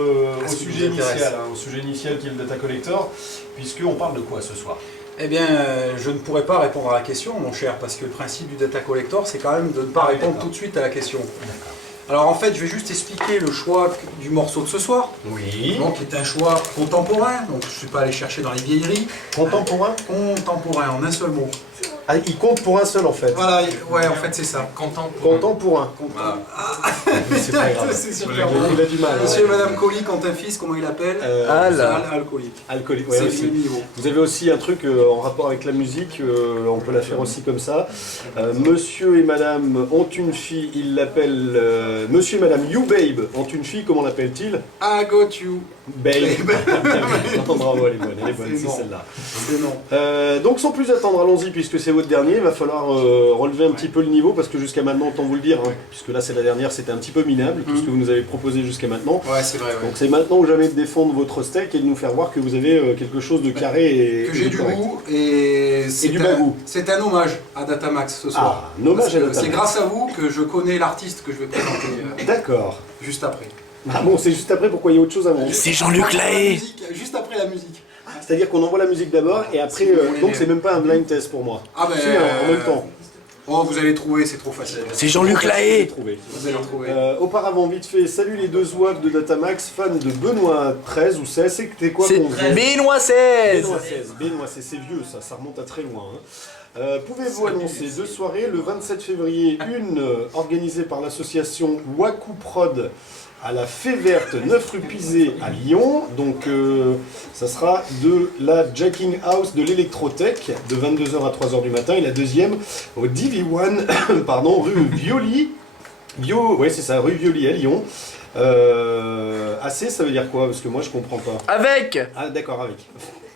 ce qui sujet nous intéresse. initial. Au sujet initial qui est le data collector, puisqu'on parle de quoi ce soir? Eh bien, je ne pourrais pas répondre à la question, mon cher, parce que le principe du data collector, c'est quand même de ne pas Ah oui, répondre d'accord. tout de suite à la question. Alors en fait, je vais juste expliquer le choix du morceau de ce soir. Oui. Donc, qui est un choix contemporain. Donc, je ne suis pas allé chercher dans les vieilleries. Contemporain? Contemporain, en un seul mot. Ah, il compte pour un seul en fait. Voilà, ouais, en fait, c'est ça. Contemporain. c'est pas grave. C'est super Il a du mal. Monsieur et Madame Colique ont un fils, comment il appelle Alcoolique. Alcoolique, ouais, C'est aussi. le niveau. Vous avez aussi un truc en rapport avec la musique, on peut la faire aussi comme ça. Monsieur et Madame ont une fille, ils l'appellent Monsieur et Madame You Babe ont une fille, comment l'appellent-ils? I got you. Babe. Non, bravo, elle est bonne, c'est non. celle-là. C'est non. Donc sans plus attendre, allons-y puisque c'est votre dernier, il va falloir relever un petit peu le niveau parce que jusqu'à maintenant, autant vous le dire, hein, puisque là c'est la dernière, c'était un petit peu minable, tout ce que vous nous avez proposé jusqu'à maintenant. Ouais, c'est vrai. Donc c'est maintenant ou jamais de défendre votre steak et de nous faire voir que vous avez quelque chose de carré et Que j'ai de du correct. goût et du bagou. C'est un hommage à Datamax ce soir. Ah, un hommage Parce à que Datamax. C'est grâce à vous que je connais l'artiste que je vais présenter D'accord. juste après. Ah bon, c'est juste après, pourquoi il y a autre chose avant? C'est Jean-Luc Lahaye. Juste après la musique. C'est-à-dire qu'on envoie la musique d'abord et après, Si vous voulez donc bien. c'est même pas un blind test pour moi. Ah ben... Si, en même temps. Oh, vous allez trouver, c'est trop facile. C'est Jean-Luc Lahaye. Trouver. Vous allez trouver. Auparavant, vite fait, salut les deux zouaves de Datamax, fans de Benoît 13 ou 16, c'était quoi C'est qu'on faisait? Benoît 16. Benoît 16, Benoît, c'est vieux ça remonte à très loin. Hein. Pouvez-vous annoncer deux soirées, le 27 février, une organisée par l'association Waku Prod à la Fée Verte, 9 rue Pizé à Lyon. Donc ça sera de la Jacking House de l'Electrotech de 22h à 3h du matin. Et la deuxième au DV1, pardon, rue Violi. Ouais, c'est ça, rue Violi à Lyon. AC, ça veut dire quoi? Parce que moi je comprends pas. Avec. Ah d'accord, avec.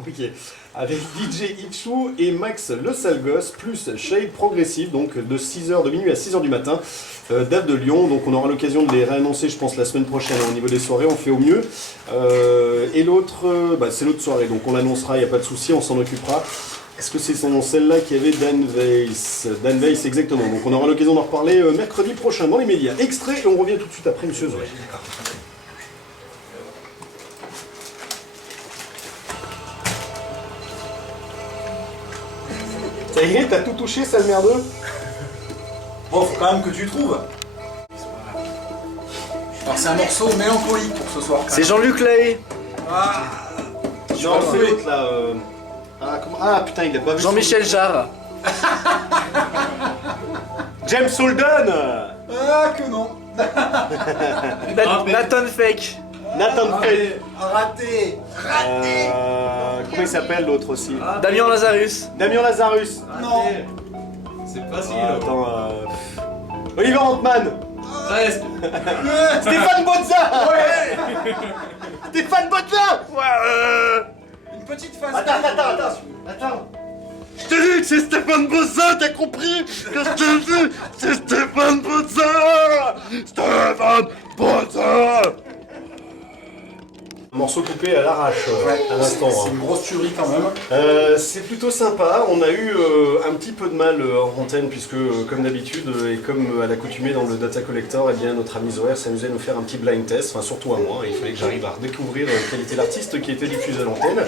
Ok. Avec DJ Ichou et Max le sale gosse, plus Shade Progressive, donc de minuit à 6h du matin, date de Lyon. Donc on aura l'occasion de les réannoncer, je pense, la semaine prochaine. Au niveau des soirées, on fait au mieux. Et l'autre, c'est l'autre soirée, donc on l'annoncera, il n'y a pas de souci, on s'en occupera. Est-ce que c'est celle-là qui avait Dan Weiss? Dan Weiss, exactement. Donc on aura l'occasion d'en reparler mercredi prochain dans les médias. Extrait, et on revient tout de suite après, monsieur Zoé. Ça y est, t'as tout touché, sale merdeux? Bon, faut quand même que tu trouves. Alors c'est un morceau mélancolique pour ce soir. C'est Jean-Luc Lahaye. Ah, Non, c'est l'autre là. Ah putain, il a pas vu. Jean-Michel Jarre. James Holden. ah que non. Nathan Fake. Nathan Fake. Raté. Comment il s'appelle l'autre aussi? Damien Lazarus. Damien Lazarus. Non. C'est facile. Attends. Oliver Antman. Presque. Stéphane Bozza. Stéphane Bozza. Une petite phase. Attends. Je t'ai dit que c'est Stéphane Bozza, t'as compris? Que je t'ai dit, c'est Stéphane Bozza. Stéphane Bozza. Morceau coupé à l'arrache, à l'instant. C'est une grosse tuerie quand même. C'est plutôt sympa. On a eu un petit peu de mal en antenne puisque, comme d'habitude, et comme à l'accoutumée dans le Data Collector, eh bien, notre ami Zoé s'amusait à nous faire un petit blind test, enfin surtout à moi. Il fallait que j'arrive à redécouvrir quel était l'artiste qui était diffusé à l'antenne.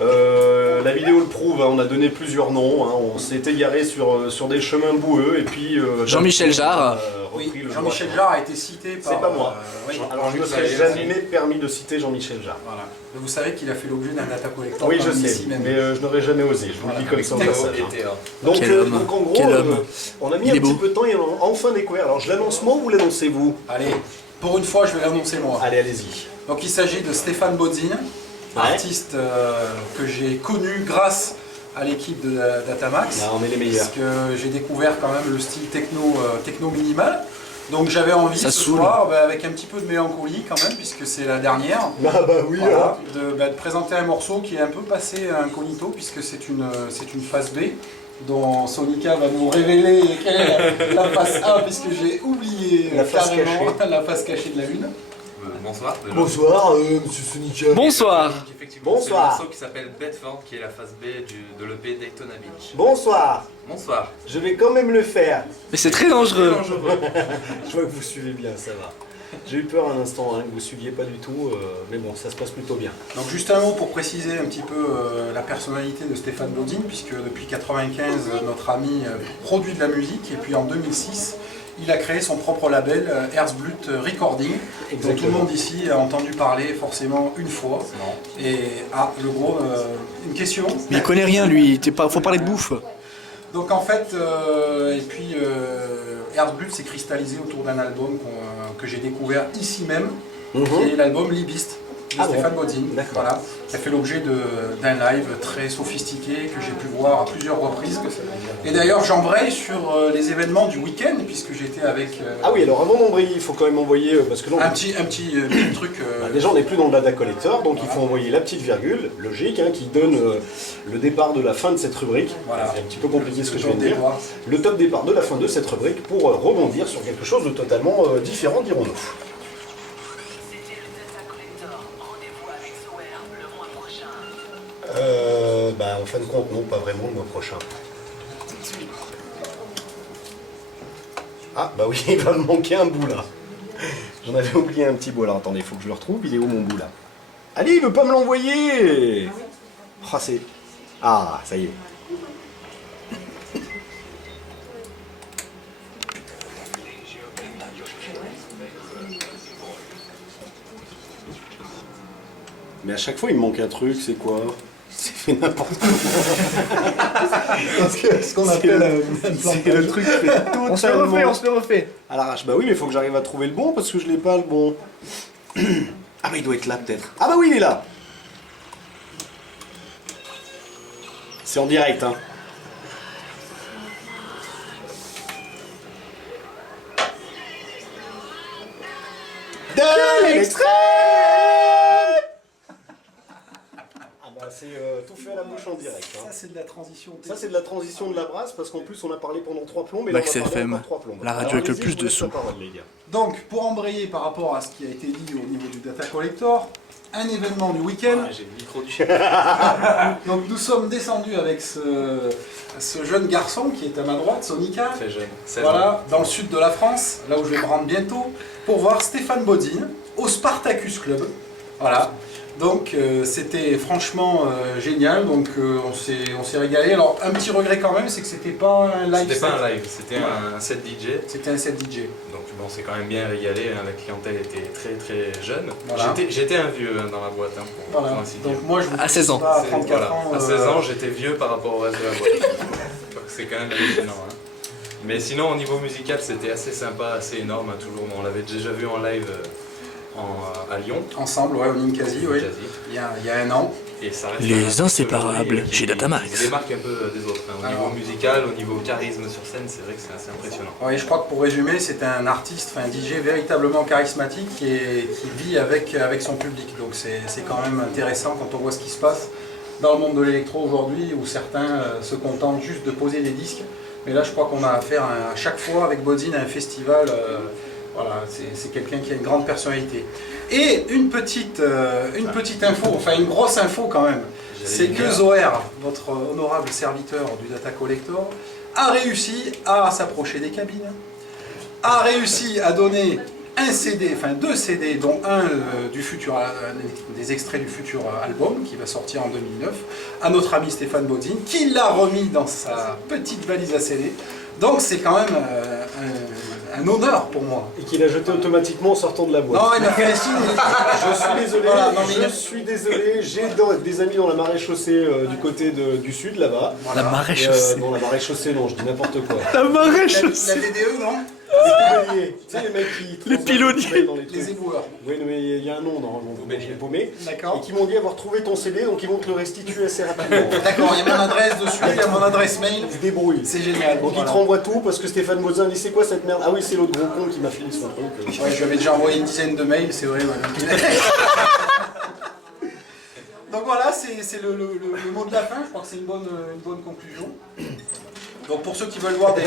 La vidéo le prouve, hein, on a donné plusieurs noms, hein, on s'est égaré sur des chemins boueux et puis... Jean-Michel Jarre. Oui, Jean-Michel Jarre a été cité par... C'est pas moi. oui, Alors je ne me serais jamais permis de citer Jean-Michel Jarre. Voilà. Mais vous savez qu'il a fait l'objet d'un data collector. Oui, je parmi sais, ici même. mais je n'aurais jamais osé, je vous le dis comme ça au passage. Été, hein. Donc, Quel homme. donc en gros, Quel homme. on a mis Il un est petit beau. peu de temps et on a enfin découvert. Alors je l'annonce moi ou vous l'annoncez vous? Allez, pour une fois, je vais l'annoncer moi. Allez, allez-y. Donc il s'agit de Stéphane Bodzin, artiste que j'ai connu grâce à l'équipe de Datamax. Là, on est les meilleurs. Parce que j'ai découvert quand même le style techno minimal. Donc j'avais envie Ça ce saoule. soir, avec un petit peu de mélancolie quand même, puisque c'est la dernière, Ah bah oui, voilà, de présenter un morceau qui est un peu passé incognito, puisque c'est une phase B, dont Sonica va nous révéler quelle est la face A, puisque j'ai oublié La face carrément la face cachée de la lune. Bonsoir. déjà. Bonsoir, monsieur Sonica. Bonsoir. Donc, effectivement, c'est le Bonsoir. morceau qui s'appelle Bedford, qui est la phase B de l'EP Daytona Beach. Bonsoir. Bonsoir. Je vais quand même le faire. Mais c'est très dangereux. Je vois que vous suivez bien, ça va. J'ai eu peur un instant hein, que vous suiviez pas du tout, mais bon, ça se passe plutôt bien. Donc juste un mot pour préciser un petit peu la personnalité de Stéphane Bodzin, puisque depuis 1995, notre ami produit de la musique, et puis en 2006, il a créé son propre label, Herzblut Recording, dont tout le monde ici a entendu parler forcément une fois. Et le gros, une question. Mais il connaît rien lui, faut parler de bouffe. Donc en fait, Herzblut s'est cristallisé autour d'un album que j'ai découvert ici même, qui est l'album Libiste de Stéphane Bodzin. Voilà. Ça fait l'objet d'un live très sophistiqué que j'ai pu voir à plusieurs reprises. Et d'ailleurs j'embraye sur les événements du week-end puisque j'étais avec... Ah oui, alors avant d'embrayer, il faut quand même envoyer... parce que là, un petit truc... déjà on n'est plus dans le data collector, donc il faut envoyer la petite virgule, logique, qui donne le départ de la fin de cette rubrique. Voilà. C'est un petit peu compliqué ce que je viens de dire. Le top départ de la fin de cette rubrique pour rebondir sur quelque chose de totalement différent, dirons-nous. En fin de compte, non, pas vraiment le mois prochain. Ah, bah oui, il va me manquer un bout là. J'en avais oublié un petit bout. Alors attendez, il faut que je le retrouve. Il est où mon bout là? Allez, il veut pas me l'envoyer. Oh, c'est... Ah, ça y est. Mais à chaque fois, il me manque un truc, c'est quoi? C'est fait n'importe quoi. Ce qu'on appelle c'est le truc fait totalement... On se le refait. À l'arrache. Bah oui, mais il faut que j'arrive à trouver le bon parce que je l'ai pas le bon. Ah bah il doit être là peut-être. Ah bah oui, il est là. C'est en direct, hein. De l'extrait. C'est tout fait à la bouche en direct. Hein. Ça c'est de la transition. Ça c'est de la transition de la brasse parce qu'en plus on a parlé pendant 3 plombs. Mais Max là, on va parler FM, encore 3 plombs. la radio avec le plus de sous. Donc pour embrayer par rapport à ce qui a été dit au niveau du Data Collector, un événement du week-end. Ah, j'ai le micro du Donc nous sommes descendus avec ce jeune garçon qui est à ma droite, Sonica. Très jeune. Voilà, dans le sud de la France, là où je vais me rendre bientôt, pour voir Stéphane Bodzin au Spartacus Club. Voilà. Donc c'était franchement génial, donc on s'est régalé. Alors un petit regret quand même, c'est que c'était pas un live. C'était pas un live, c'était un set DJ. C'était un set DJ. Donc bon, c'est quand même bien régalé, hein. La clientèle était très très jeune. Voilà. J'étais un vieux dans la boîte, hein, pour ainsi dire. Donc moi je vous à 16 ans. Pas à 34 ans. À 16 ans, j'étais vieux par rapport au reste de la boîte. Donc c'est quand même hallucinant. Hein. Mais sinon au niveau musical, c'était assez sympa, assez énorme, hein, toujours. On l'avait déjà vu en live. À Lyon. Ensemble, ouais, au Ninkasi, oui. Il y a un an. Et ça reste les inséparables chez Datamax. Il démarque un peu des autres. Hein. Au niveau musical, au niveau charisme sur scène, c'est vrai que c'est assez impressionnant. Oui, je crois que pour résumer, c'est un artiste, un DJ véritablement charismatique qui vit avec son public. Donc c'est quand même intéressant quand on voit ce qui se passe dans le monde de l'électro aujourd'hui, où certains se contentent juste de poser des disques. Mais là, je crois qu'on a affaire à chaque fois avec Bodzin à un festival. Voilà, c'est quelqu'un qui a une grande personnalité. Et une petite info, enfin une grosse info quand même, c'est que Zoher, votre honorable serviteur du Data Collector, a réussi à s'approcher des cabines, a réussi à donner un CD, enfin 2 CD, dont un des extraits du futur album qui va sortir en 2009, à notre ami Stéphane Bodzin, qui l'a remis dans sa petite valise à CD. Donc c'est quand même un honneur pour moi. Et qu'il a jeté automatiquement en sortant de la boîte. Non, il a fait un signe. Je suis désolé, Voilà, je suis désolé. J'ai des amis dans la maréchaussée du côté du sud là-bas. La maréchaussée. Non, la maréchaussée, non, je dis n'importe quoi. La maréchaussée. La DDE, non? Les pyloniers, tu sais les mecs qui... Les pyloniers. Dans les Les éboueurs. Oui, mais il y a un nom normalement, vous m'avez paumé. D'accord. Et qui m'ont dit avoir trouvé ton CD, donc ils vont te le restituer assez rapidement. D'accord, il y a mon adresse dessus, il y a mon adresse mail. Ils se débrouillent. C'est génial. Donc ils te renvoient tout parce que Stéphane Bodzin dit c'est quoi cette merde? Ah oui, c'est l'autre gros con qui m'a filé son truc. Ouais, je lui avais déjà envoyé une dizaine de mails, c'est vrai. Ouais. Donc voilà, c'est le mot de la fin, je crois que c'est une bonne conclusion. Donc pour ceux qui veulent voir des...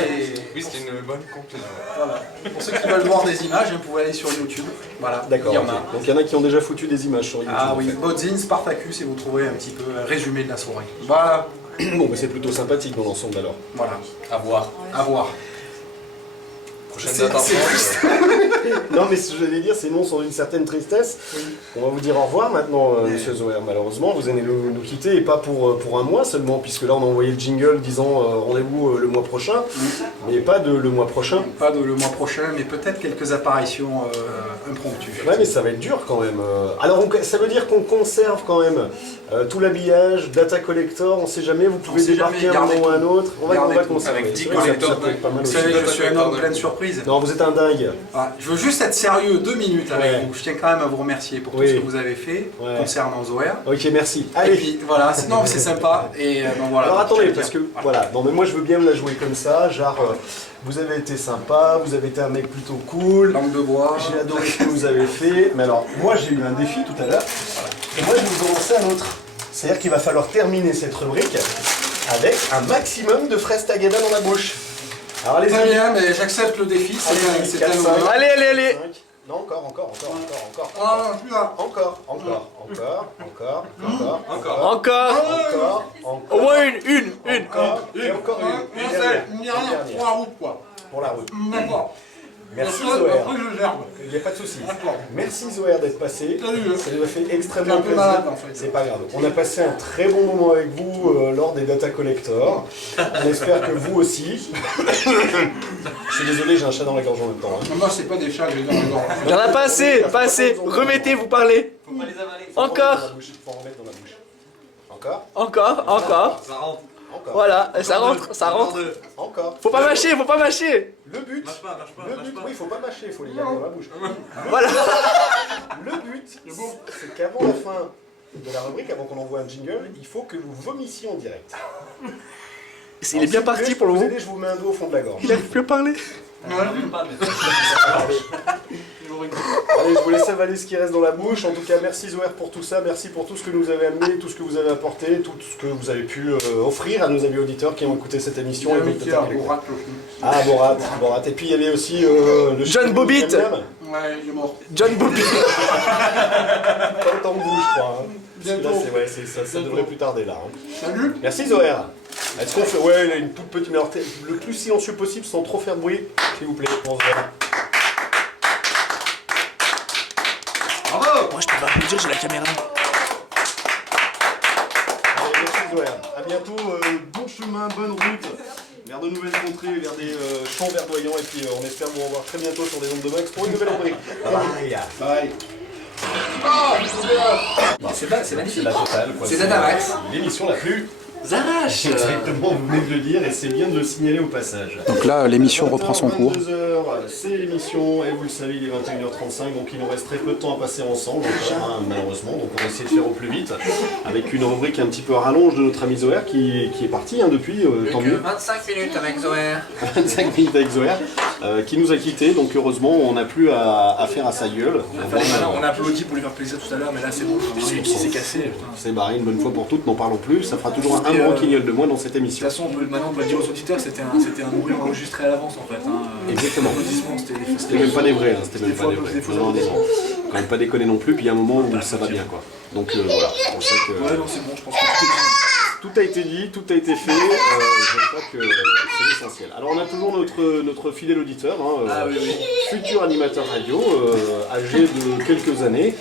Oui, c'était une bonne conclusion. Voilà. Pour ceux qui veulent voir des images, vous pouvez aller sur YouTube. Voilà, D'accord. il y en Ok. a. Donc il y en a qui ont déjà foutu des images sur YouTube. Ah en oui, fait. Bodzin, Spartacus, et vous trouverez un petit peu un résumé de la soirée. Voilà, Bon, bah c'est plutôt sympathique dans l'ensemble alors. voilà, À voir. à voir. Prochaine C'est- date en c'est France. Non, mais ce que j'allais dire, c'est non sans une certaine tristesse. On va vous dire au revoir maintenant, monsieur Zoher. Malheureusement, vous allez nous quitter et pas pour un mois seulement, puisque là on a envoyé le jingle disant rendez-vous le mois prochain, mais pas de le mois prochain. Pas de le mois prochain, mais peut-être quelques apparitions impromptues. Ouais, mais ça va être dur quand même. Alors, ça veut dire qu'on conserve quand même Tout l'habillage, data collector, on sait jamais, vous pouvez sait débarquer jamais, à un gardez moment ou à un autre. On va Gardez tout, conserver. avec 10 C'est vrai que ça collecteurs peut être pas mal Vous aussi. savez, je suis un homme plein de surprises. Non, vous êtes un dingue. Voilà, je veux juste être sérieux 2 minutes avec Ouais. vous. Je tiens quand même à vous remercier pour tout Oui. ce que vous avez fait Ouais. concernant Zoé. Ok, merci. Et Allez. puis voilà, non, c'est sympa. Et donc voilà. Alors attendez, J'allais parce que dire. voilà, non mais moi je veux bien me la jouer comme ça, genre vous avez été sympa, vous avez été un mec plutôt cool, Langue de bois. j'ai adoré ce que vous avez fait, mais alors moi j'ai eu un défi tout à l'heure, et moi je vais vous lancer un autre. C'est-à-dire qu'il va falloir terminer cette rubrique avec un maximum de fraises tagada dans la bouche. Alors allez-y. Très bien, mais j'accepte le défi. Allez-y, C'est 4, un 5, honneur. Allez. 5. Non, encore. Ah, plus là. Encore. Au moins une. Encore. Et encore une. Une dernière. Pour la route, quoi. Pour la route. D'accord. Merci Après, Zoé. je gerbe. Il n'y a pas de souci. D'accord. Merci Zoé d'être passé. Salut. Ça nous a fait J'étais extrêmement un peu plaisir. malade, en fait. C'est pas grave. On a passé un très bon moment avec vous lors des Data Collector. On espère que vous aussi. Je suis désolé, j'ai un chat dans la gorge en même temps. hein. Moi, c'est pas des chats que j'ai dans la gorge. Il y en a pas assez. Remettez, vous parlez. Faut en remettre Encore. dans la bouche. Faut en remettre dans la bouche. Encore. Encore. Ça rentre. Encore. Voilà, ça rentre. Encore. Faut pas mâcher. Le but. Lâche pas. Oui, il faut pas mâcher, il faut les garder dans la bouche. Voilà. Le but, c'est qu'avant la fin de la rubrique, avant qu'on envoie un jingle, il faut que vous vomissiez en direct. Il est bien Alors, parti si vous voulez, pour le je peux vous moment. aider, je vous mets un doigt au fond de la gorge. Il arrive plus à parler. Allez, je vous laisse avaler ce qui reste dans la bouche. En tout cas, merci Zoé pour tout ça. Merci pour tout ce que nous avez amené, tout ce que vous avez apporté, tout ce que vous avez pu offrir à nos amis auditeurs qui ont écouté cette émission. Ah, Borat. Et puis il y avait aussi le John Bobbitt. Ouais, il est mort. John Bobby. Pas autant que vous, je crois. hein. Parce que là, ça devrait plus tarder là. hein. Salut. Merci Zoé. Est-ce qu'on fait. Ouais, il a une toute petite. Mais alors, le plus silencieux possible sans trop faire de bruit, s'il vous plaît, pour Zoé. Moi, je peux pas vous dire, j'ai la caméra. Allez, merci Zoé. À bientôt, bon chemin, bonne route vers de nouvelles contrées, vers des champs verdoyants, et puis on espère vous revoir très bientôt sur les ondes de Max pour une nouvelle rubrique. Bye. C'est magnifique. C'est la totale, quoi. C'est Datamax. L'émission la plus Zarache. exactement, vous venez de le dire, et c'est bien de le signaler au passage. Donc là, l'émission reprend son cours. 22h, c'est l'émission, et vous le savez, il est 21h35, donc il nous reste très peu de temps à passer ensemble, encore, malheureusement, donc on va essayer de faire au plus vite, avec une rubrique un petit peu à rallonge de notre ami Zoé, qui est parti depuis, tant mieux. 25 minutes avec Zoé. 25 minutes avec Zoé, qui nous a quittés, donc heureusement, on n'a plus à faire à sa gueule. On a applaudi pour lui faire plaisir tout à l'heure, mais là c'est bon. Celui-ci s'est cassé. Putain. C'est barré une bonne fois pour toutes, n'en parlons plus, ça fera toujours un Et, broquignol de moins dans cette De émission. toute façon, maintenant on peut le dire aux auditeurs, c'était un mourir enregistré à l'avance en fait. hein. Exactement. L'applaudissement, C'était même pas des vrais, hein, c'était même Des pas fois, des vrais. des fois, Non, des non, quand même pas déconner non plus, puis il y a un moment où ça va bien quoi. Donc voilà, c'est pour ça que Ouais, non, c'est bon, je pense que tout a été dit, tout a été fait, je crois que c'est l'essentiel. Alors on a toujours notre fidèle auditeur, hein, Ah oui. futur animateur radio, âgé de quelques années,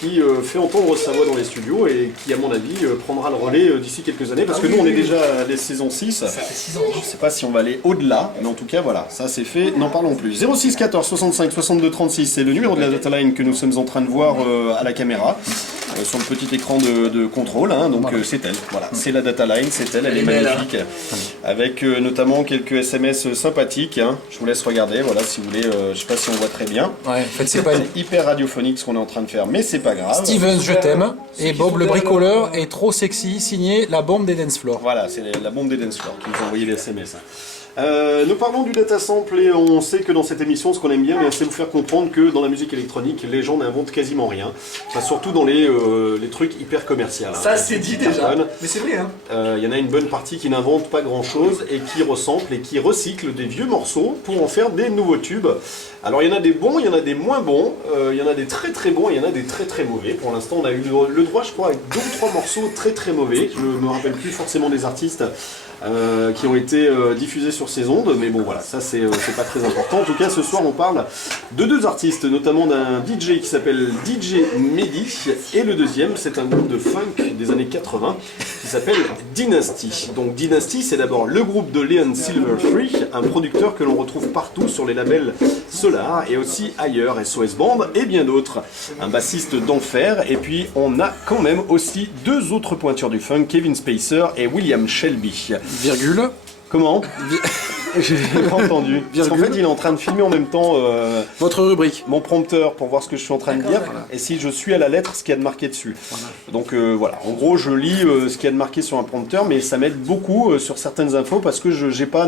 qui fait entendre sa voix dans les studios et qui à mon avis prendra le relais d'ici quelques années, parce que nous on est déjà à la saison 6. ça fait 6 ans. Je sais pas si on va aller au-delà, mais en tout cas voilà, ça c'est fait, n'en parlons plus. 06 14 65 62 36, c'est le numéro de la data line que nous sommes en train de voir à la caméra, sur le petit écran de contrôle, hein, donc c'est elle, voilà, c'est la data line, c'est elle est belle, magnifique, avec notamment quelques SMS sympathiques, hein. Je vous laisse regarder, voilà, si vous voulez, je sais pas si on voit très bien. Ouais, en fait, c'est pas une... C'est hyper radiophonique ce qu'on est en train de faire, mais c'est pas grave. Steven, je t'aime. Ceux Et qui Bob sont le derrière bricoleur le- est trop sexy, signé la bombe des dance floors. Voilà, c'est la bombe des dance floors qui nous a envoyé les SMS. Nous parlons du data sample et on sait que dans cette émission, ce qu'on aime bien, c'est vous faire comprendre que dans la musique électronique, les gens n'inventent quasiment rien. Enfin, surtout dans les trucs hyper commerciaux. Ça c'est dit déjà. Mais c'est vrai, hein. Il y en a une bonne partie qui n'invente pas grand chose et qui resample et qui recycle des vieux morceaux pour en faire des nouveaux tubes. Alors il y en a des bons, il y en a des moins bons, il y en a des très très bons et il y en a des très très mauvais. Pour l'instant on a eu le droit je crois avec 2 ou 3 morceaux très très mauvais. Je ne me rappelle plus forcément des artistes qui ont été diffusés sur ces ondes, mais bon voilà, ça c'est pas très important. En tout cas, ce soir on parle de deux artistes, notamment d'un DJ qui s'appelle DJ Mehdi, et le deuxième c'est un groupe de funk des années 80 qui s'appelle Dynasty. Donc Dynasty, c'est d'abord le groupe de Leon Silvertree, un producteur que l'on retrouve partout sur les labels Solar et aussi ailleurs, SOS Band et bien d'autres. Un bassiste d'enfer, et puis on a quand même aussi deux autres pointures du funk, Kevin Spacer et William Shelby. Virgule. Comment? J'ai pas entendu. Parce qu'en fait, il est en train de filmer en même temps Votre rubrique. mon prompteur pour voir ce que je suis en train de dire et si je suis à la lettre ce qu'il y a de marqué dessus. Voilà. Donc voilà, en gros, je lis ce qu'il y a de marqué sur un prompteur, mais ça m'aide beaucoup sur certaines infos parce que je suis pas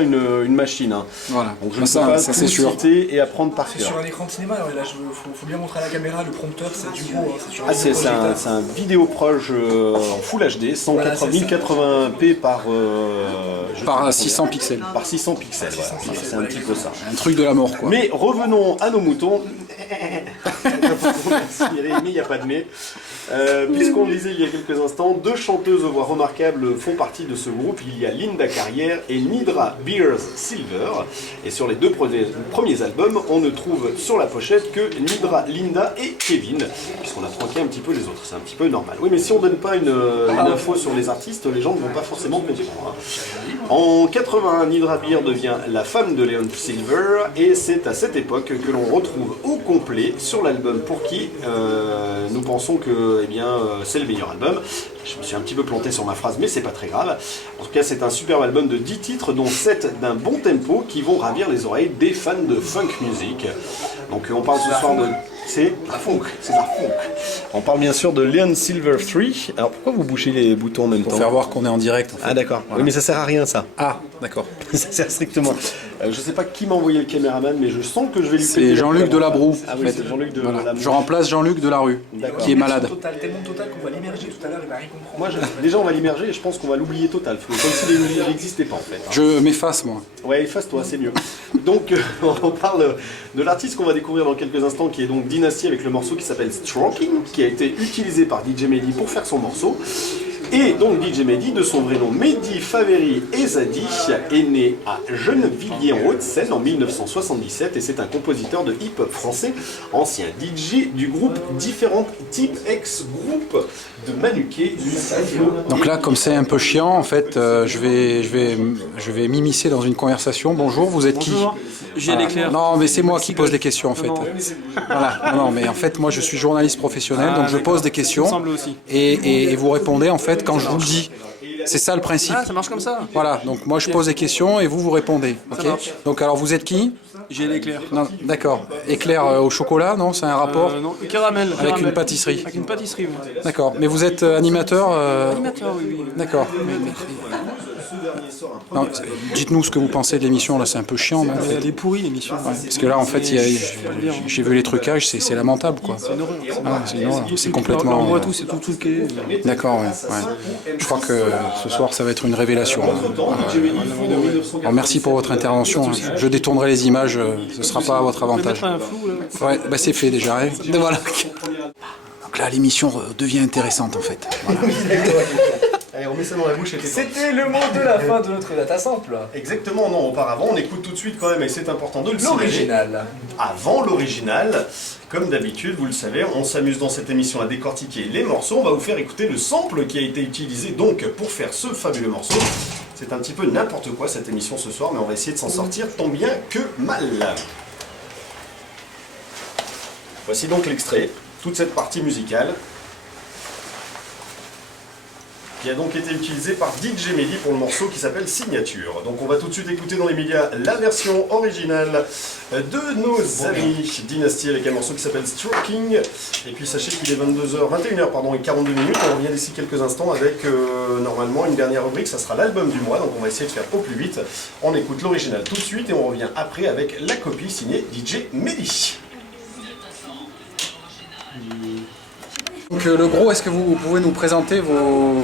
une machine. Hein. Voilà. Donc je ne peux pas tout citer et apprendre par C'est cœur. sur un écran de cinéma, alors là, faut bien montrer à la caméra, le prompteur, c'est du gros. Hein, C'est un vidéo proche en Full HD, 1080p par 600 pixels. Par 600 pixels, voilà. C'est un petit peu ça. Un truc de la mort, quoi. Mais revenons à nos moutons. Mais il n'y a pas de mais. Puisqu'on le disait il y a quelques instants, deux chanteuses aux voix remarquables font partie de ce groupe. Il y a Linda Carrière et Nidra Beers Silver. Et sur les deux premiers albums, on ne trouve sur la pochette que Nidra, Linda et Kevin, puisqu'on a tronqué un petit peu les autres. C'est un petit peu normal. Oui, mais si on ne donne pas une info sur les artistes, les gens ne vont pas forcément comprendre. En 81, Nidra Beer devient la femme de Leon Silver, et c'est à cette époque que l'on retrouve au complet sur l'album Pour qui nous pensons que c'est le meilleur album. Je me suis un petit peu planté sur ma phrase, mais c'est pas très grave. En tout cas, c'est un superbe album de 10 titres, dont 7 d'un bon tempo qui vont ravir les oreilles des fans de funk music. Donc on parle ce soir de... C'est la funk, c'est la funk. On parle bien sûr de Leon Silvertree. Alors pourquoi vous bouchez les boutons en même temps? Pour faire voir qu'on est en direct. En fait. Ah d'accord, Voilà. Oui, mais ça sert à rien ça. Ah, d'accord. Ça sert strictement. Je sais pas qui m'a envoyé le caméraman, mais je sens que je vais lui péter C'est la Jean-Luc gueule. Delabroue. Ah oui, c'est Jean-Luc Voilà. Delabroue. Je remplace Jean-Luc Delarue, D'accord. qui est malade. Tellement total qu'on va l'immerger tout à l'heure, il va rien comprendre. Moi, déjà, on va l'immerger et je pense qu'on va l'oublier total. Comme s'il n'existait pas en fait. Je m'efface, moi. Ouais, efface-toi, c'est mieux. Donc, on parle de l'artiste qu'on va découvrir dans quelques instants, qui est donc Dynasty avec le morceau qui s'appelle Stroking, qui a été utilisé par DJ Mehdi pour faire son morceau. Et donc DJ Mehdi, de son vrai nom Mehdi Faveri Ezadi, est né à Gennevilliers en Haute-Seine en 1977 et c'est un compositeur de hip-hop français, ancien DJ du groupe Différentes Types, ex-groupe de Manuquet, Donc là, comme c'est un peu chiant, en fait, je vais m'immiscer dans une conversation. Bonjour, vous êtes qui? J'ai l'éclair. Non, mais c'est moi qui pose des questions, en fait. Voilà. Non, mais en fait, moi, je suis journaliste professionnel, donc je pose des questions Aussi. et vous répondez, en fait, quand je vous le dis. C'est ça le principe. Ah, ça marche comme ça. Voilà, donc moi je pose des questions et vous répondez. Ok. Donc alors vous êtes qui? J'ai l'éclair. Non, d'accord. Éclair au chocolat, non? C'est un rapport? Non, caramel. Avec caramel. une pâtisserie. Avec une pâtisserie, oui. D'accord. Mais vous êtes animateur? Animateur, oui. D'accord. Non, dites-nous ce que vous pensez de l'émission, là c'est un peu chiant. Non Elle est pourrie l'émission. parce que là en fait, j'ai vu les trucages, c'est lamentable quoi. C'est une horreur. Ah, c'est une horreur. C'est On complètement... voit tout, c'est tout truqué. D'accord, ouais. Je crois que ce soir ça va être une révélation. Alors, merci pour votre intervention. Je détournerai les images, ce ne sera pas à votre On peut avantage. mettre un flou là. Ouais, bah c'est fait déjà. Hein. Voilà. Donc là, l'émission devient intéressante en fait. Voilà. Allez, on met ça dans la bouche et C'était le mot de la fin de notre data sample. Exactement, non, auparavant, on écoute tout de suite quand même, et c'est important de le signaler. L'original. Avant l'original, comme d'habitude, vous le savez, on s'amuse dans cette émission à décortiquer les morceaux. On va vous faire écouter le sample qui a été utilisé donc pour faire ce fabuleux morceau. C'est un petit peu n'importe quoi cette émission ce soir, mais on va essayer de s'en sortir tant bien que mal. Voici donc l'extrait, toute cette partie musicale, qui a donc été utilisé par DJ Mehdi pour le morceau qui s'appelle Signature. Donc on va tout de suite écouter dans les médias la version originale de nos amis Dynasty avec un morceau qui s'appelle Stroking. Et puis sachez qu'il est 21h et 42 minutes. On revient d'ici quelques instants avec normalement une dernière rubrique, ça sera l'album du mois. Donc on va essayer de faire au plus vite. On écoute l'original tout de suite et on revient après avec la copie signée DJ Mehdi. Donc le gros, est-ce que vous pouvez nous présenter vos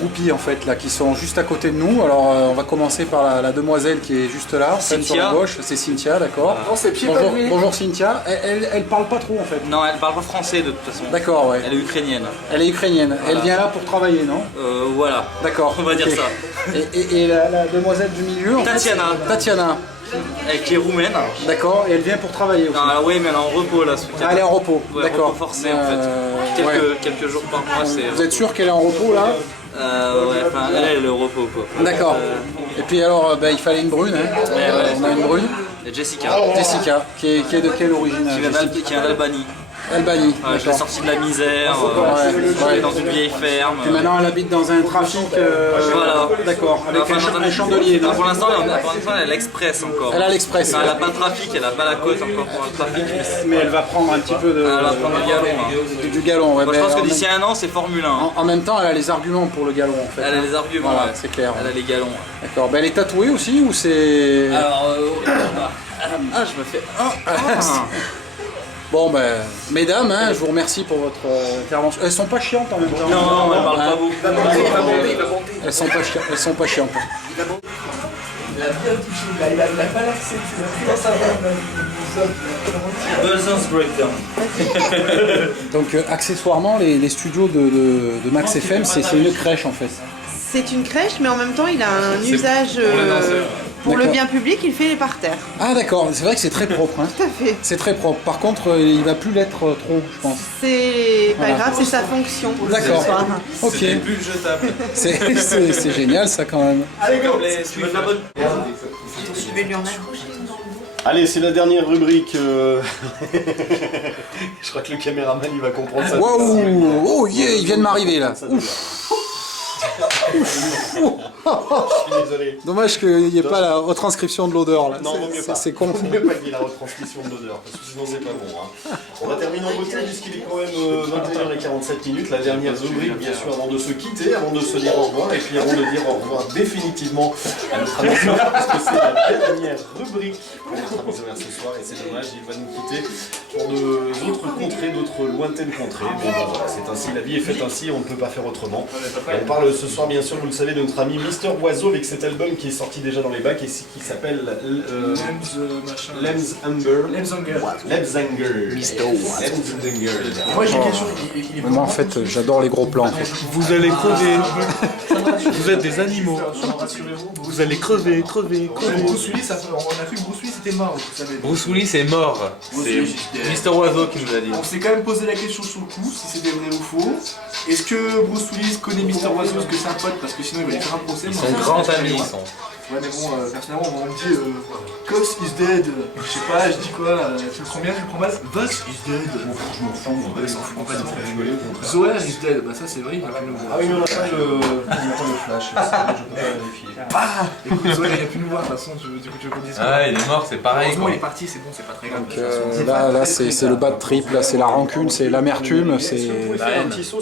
groupies en fait là qui sont juste à côté de nous? Alors on va commencer par la demoiselle qui est juste là, celle sur la gauche, c'est Cynthia, d'accord. Non, c'est pied Bonjour, palmé. bonjour Cynthia, elle parle pas trop en fait. Non, elle parle pas français de toute façon. D'accord, ouais. Elle est ukrainienne. Elle est ukrainienne, Voilà. elle vient là pour travailler, non? Voilà. D'accord. On va dire ok. ça. Et la demoiselle du milieu en fait, Tatiana. Tatiana, Qui est roumaine. d'accord, et elle vient pour travailler aussi. Non, oui, mais elle est en repos là ce week-end. Ah, elle est en repos, Ouais, d'accord. repos forcé en fait. ouais. Quelques jours par mois, c'est. Vous êtes sûr qu'elle est en repos là? Ouais, enfin, elle est au repos quoi. D'accord. Et puis alors, il fallait une brune, hein. Ouais. On a une brune, Et Jessica. Jessica, qui est de quelle origine? Qui vient d'Albanie. Albanie, Ouais, je l'ai d'accord. sortie de la misère. Ouais. Elle est dans une vieille ferme. Puis maintenant elle habite dans un trafic, Voilà. d'accord, avec Enfin, un chandelier. Non, non pour l'instant, elle a l'express encore. Elle a l'express. Non, elle a pas le trafic, elle a pas la côte encore pour le trafic. Mais elle va prendre un petit peu de, Elle va prendre le galon. Hein. du galon. Ouais, Moi, je mais pense que en d'ici même- un an, c'est Formule 1. en même temps, elle a les arguments pour le galon en fait. Elle a les arguments. Voilà, Ouais. c'est clair. Elle a les galons. D'accord. Elle est tatouée aussi ou c'est... Alors, je me fais. Bon mesdames, hein, je vous remercie pour votre intervention. Elles sont pas chiantes en même temps. Non, elle parle Hein, pas beaucoup. Elles sont pas chiantes. Il a bien touché, il a pas l'accepté, il a pris dans sa main. Breakdown. Donc accessoirement, les studios de Max FM, c'est une crèche en fait. C'est une crèche, mais en même temps, il a un usage pour le D'accord. bien public, il fait les parterres. Ah d'accord, c'est vrai que c'est très propre. Hein. Tout à fait. C'est très propre. Par contre, il va plus l'être trop, je pense. C'est pas Voilà. grave, c'est sa fonction. D'accord. Ce soir. Ok. C'était plus jetable. C'est génial ça quand même. Allez, go! Tu veux de la bonne? Je vais lui en accrocher une dans le dos. Allez, c'est la dernière rubrique. Je crois que le caméraman il va comprendre ça. Waouh! Oh yeah, il vient de m'arriver là. Ça Ouf. Je suis désolé. Dommage qu'il n'y ait pas la retranscription de l'odeur là. Non, vaut mieux pas. C'est con. Vaut mieux pas qu'il y ait la retransmission de l'odeur, parce que sinon c'est pas bon. Hein. On va terminer en beauté puisqu'il est quand même 21h47. La dernière rubrique, bien sûr, avant de se quitter, avant de se dire au revoir, et puis avant de dire au revoir définitivement à notre ami Zomer, parce que c'est la dernière rubrique pour notre ami Zomer ce soir, et c'est dommage, il va nous quitter pour d'autres contrées, d'autres lointaines contrées. Mais bon, voilà, c'est ainsi, la vie est faite ainsi, on ne peut pas faire autrement. Et on parle ce soir, bien sûr, vous le savez, de notre ami Mister Oiseau avec cet album qui est sorti déjà dans les bacs et qui s'appelle Lems Amber. Lemsanger. Moi j'ai une question, il est Moi en fait, j'adore les gros plans. En fait. Vous allez crever. Vous êtes des animaux. Rassurez-vous, Vous allez crever, crever, crever. Bruce Willis, on a cru que Bruce Willis était mort, vous savez. Bruce Willis est mort. Bruce C'est Willis, Mister Oiseau qui nous a dit. On s'est quand même posé la question sur le coup, si c'était vrai ou faux. Est-ce que Bruce Willis connaît Mister Oiseau, est-ce que c'est un pote? Parce que sinon il va lui faire un procès. Ils moi, sont je grands sais pas. amis, ils sont. Ouais mais bon, personnellement on me dit Cox is dead, je sais pas, je dis quoi, tu le prends bien, tu le prends mal? Vox is dead. Je m'en fous, on s'en fout complètement. Zoer is dead, bah ça c'est vrai, il n'y a plus de nouveau. Ah oui, mais on n'a pas le flash, je peux pas vérifier. Ah écoute, Zoer il n'y a plus de nouveau, de toute façon, du coup tu veux qu'on dise quoi? Ah, il est mort, c'est pareil. Heureusement Quoi. il est parti, c'est bon, c'est pas très grave. Là c'est le bad trip, là c'est la rancune, c'est l'amertume, c'est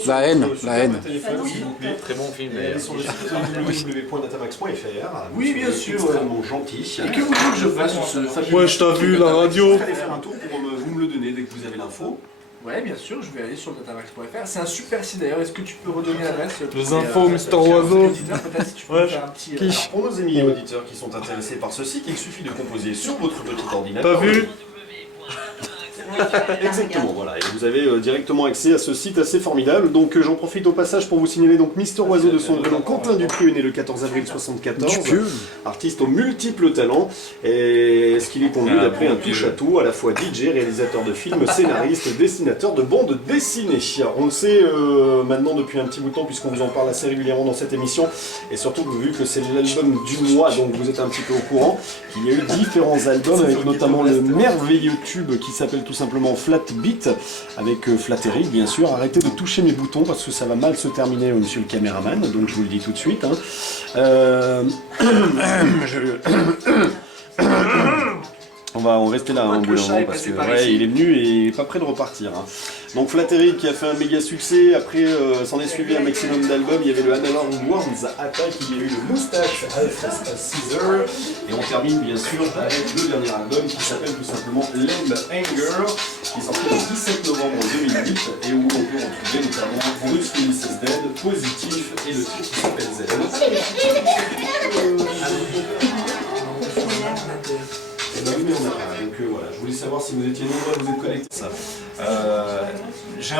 la haine. Très bon film Et d'ailleurs. sur le site www.datamax.fr. Oui, bien sûr, ouais. Extrêmement gentil. Et que voulez-vous que je fasse sur ce fabuleux... Ouais, je t'ai vu la radio. Allez faire un tour pour vous me le donner dès que vous avez l'info. Ouais, bien sûr, je vais aller sur datamax.fr. C'est un super site d'ailleurs. Est-ce que tu peux redonner l'adresse Les infos, Mister Oiseau. Peut-être si tu peux Ouais. faire un petit. Quiche. Pour nos amis auditeurs qui sont intéressés par ce site, il suffit de composer sur votre petit ordinateur. Pas vu? Exactement, voilà. Et vous avez directement accès à ce site assez formidable. Donc j'en profite au passage pour vous signaler donc Mister Oiseau de son vrai nom. Quentin Dupieux est né le 14 avril 1974. Dupieux. Artiste aux multiples talents. Et ce qui lui conduit d'appeler un touche-à-tout, à la fois DJ, réalisateur de films, scénariste, dessinateur de bandes dessinées. On le sait maintenant depuis un petit bout de temps puisqu'on vous en parle assez régulièrement dans cette émission. Et surtout vu que c'est l'album du mois, donc vous êtes un petit peu au courant. Il y a eu différents albums avec notamment le merveilleux tube qui s'appelle tout simplement Flat Beat avec Flat Eric bien sûr. Arrêtez de toucher mes boutons parce que ça va mal se terminer monsieur le caméraman, donc je vous le dis tout de suite. Hein. va en rester là, Faut hein, pas au que bout le d'un chat moment, est parce passé que par ouais, ici. il est venu et il est pas prêt de repartir. Hein. Donc Flatteric qui a fait un méga succès, après s'en est suivi un maximum d'albums, il y avait le Analog Worms Attack, il y a eu le Moustache Caesar, et on termine bien sûr avec le dernier album qui s'appelle tout simplement Lamb Anger, qui est sorti le 17 novembre 2008, et où on peut retrouver notamment Bruce Willis is Dead, Positif, et le titre qui s'appelle Z. Oui, mais on a pas. Donc voilà, je voulais savoir si vous étiez nombreux à vous être connectés. Ça. J'ai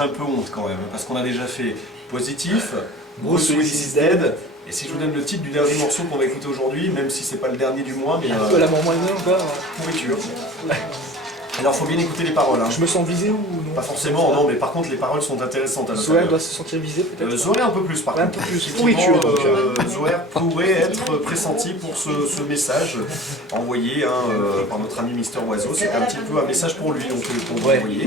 un peu honte quand même, parce qu'on a déjà fait Positif, Bruce Willis is Dead, et si je vous donne le titre du dernier morceau qu'on va écouter aujourd'hui, même si c'est pas le dernier du mois, mais La mort moyenne encore. Pourriture. Alors faut bien écouter les paroles. Hein. Je me sens visé ou non? Pas forcément, non, mais par contre les paroles sont intéressantes à Zoé l'intérieur. doit se sentir visé peut-être. Zoé un peu plus par Un contre. peu plus. Effectivement, Pourriture donc. Zoé pourrait être pressenti pour ce message envoyé par notre ami Mister Oiseau. C'est un petit peu un message pour lui donc qu'on va envoyer.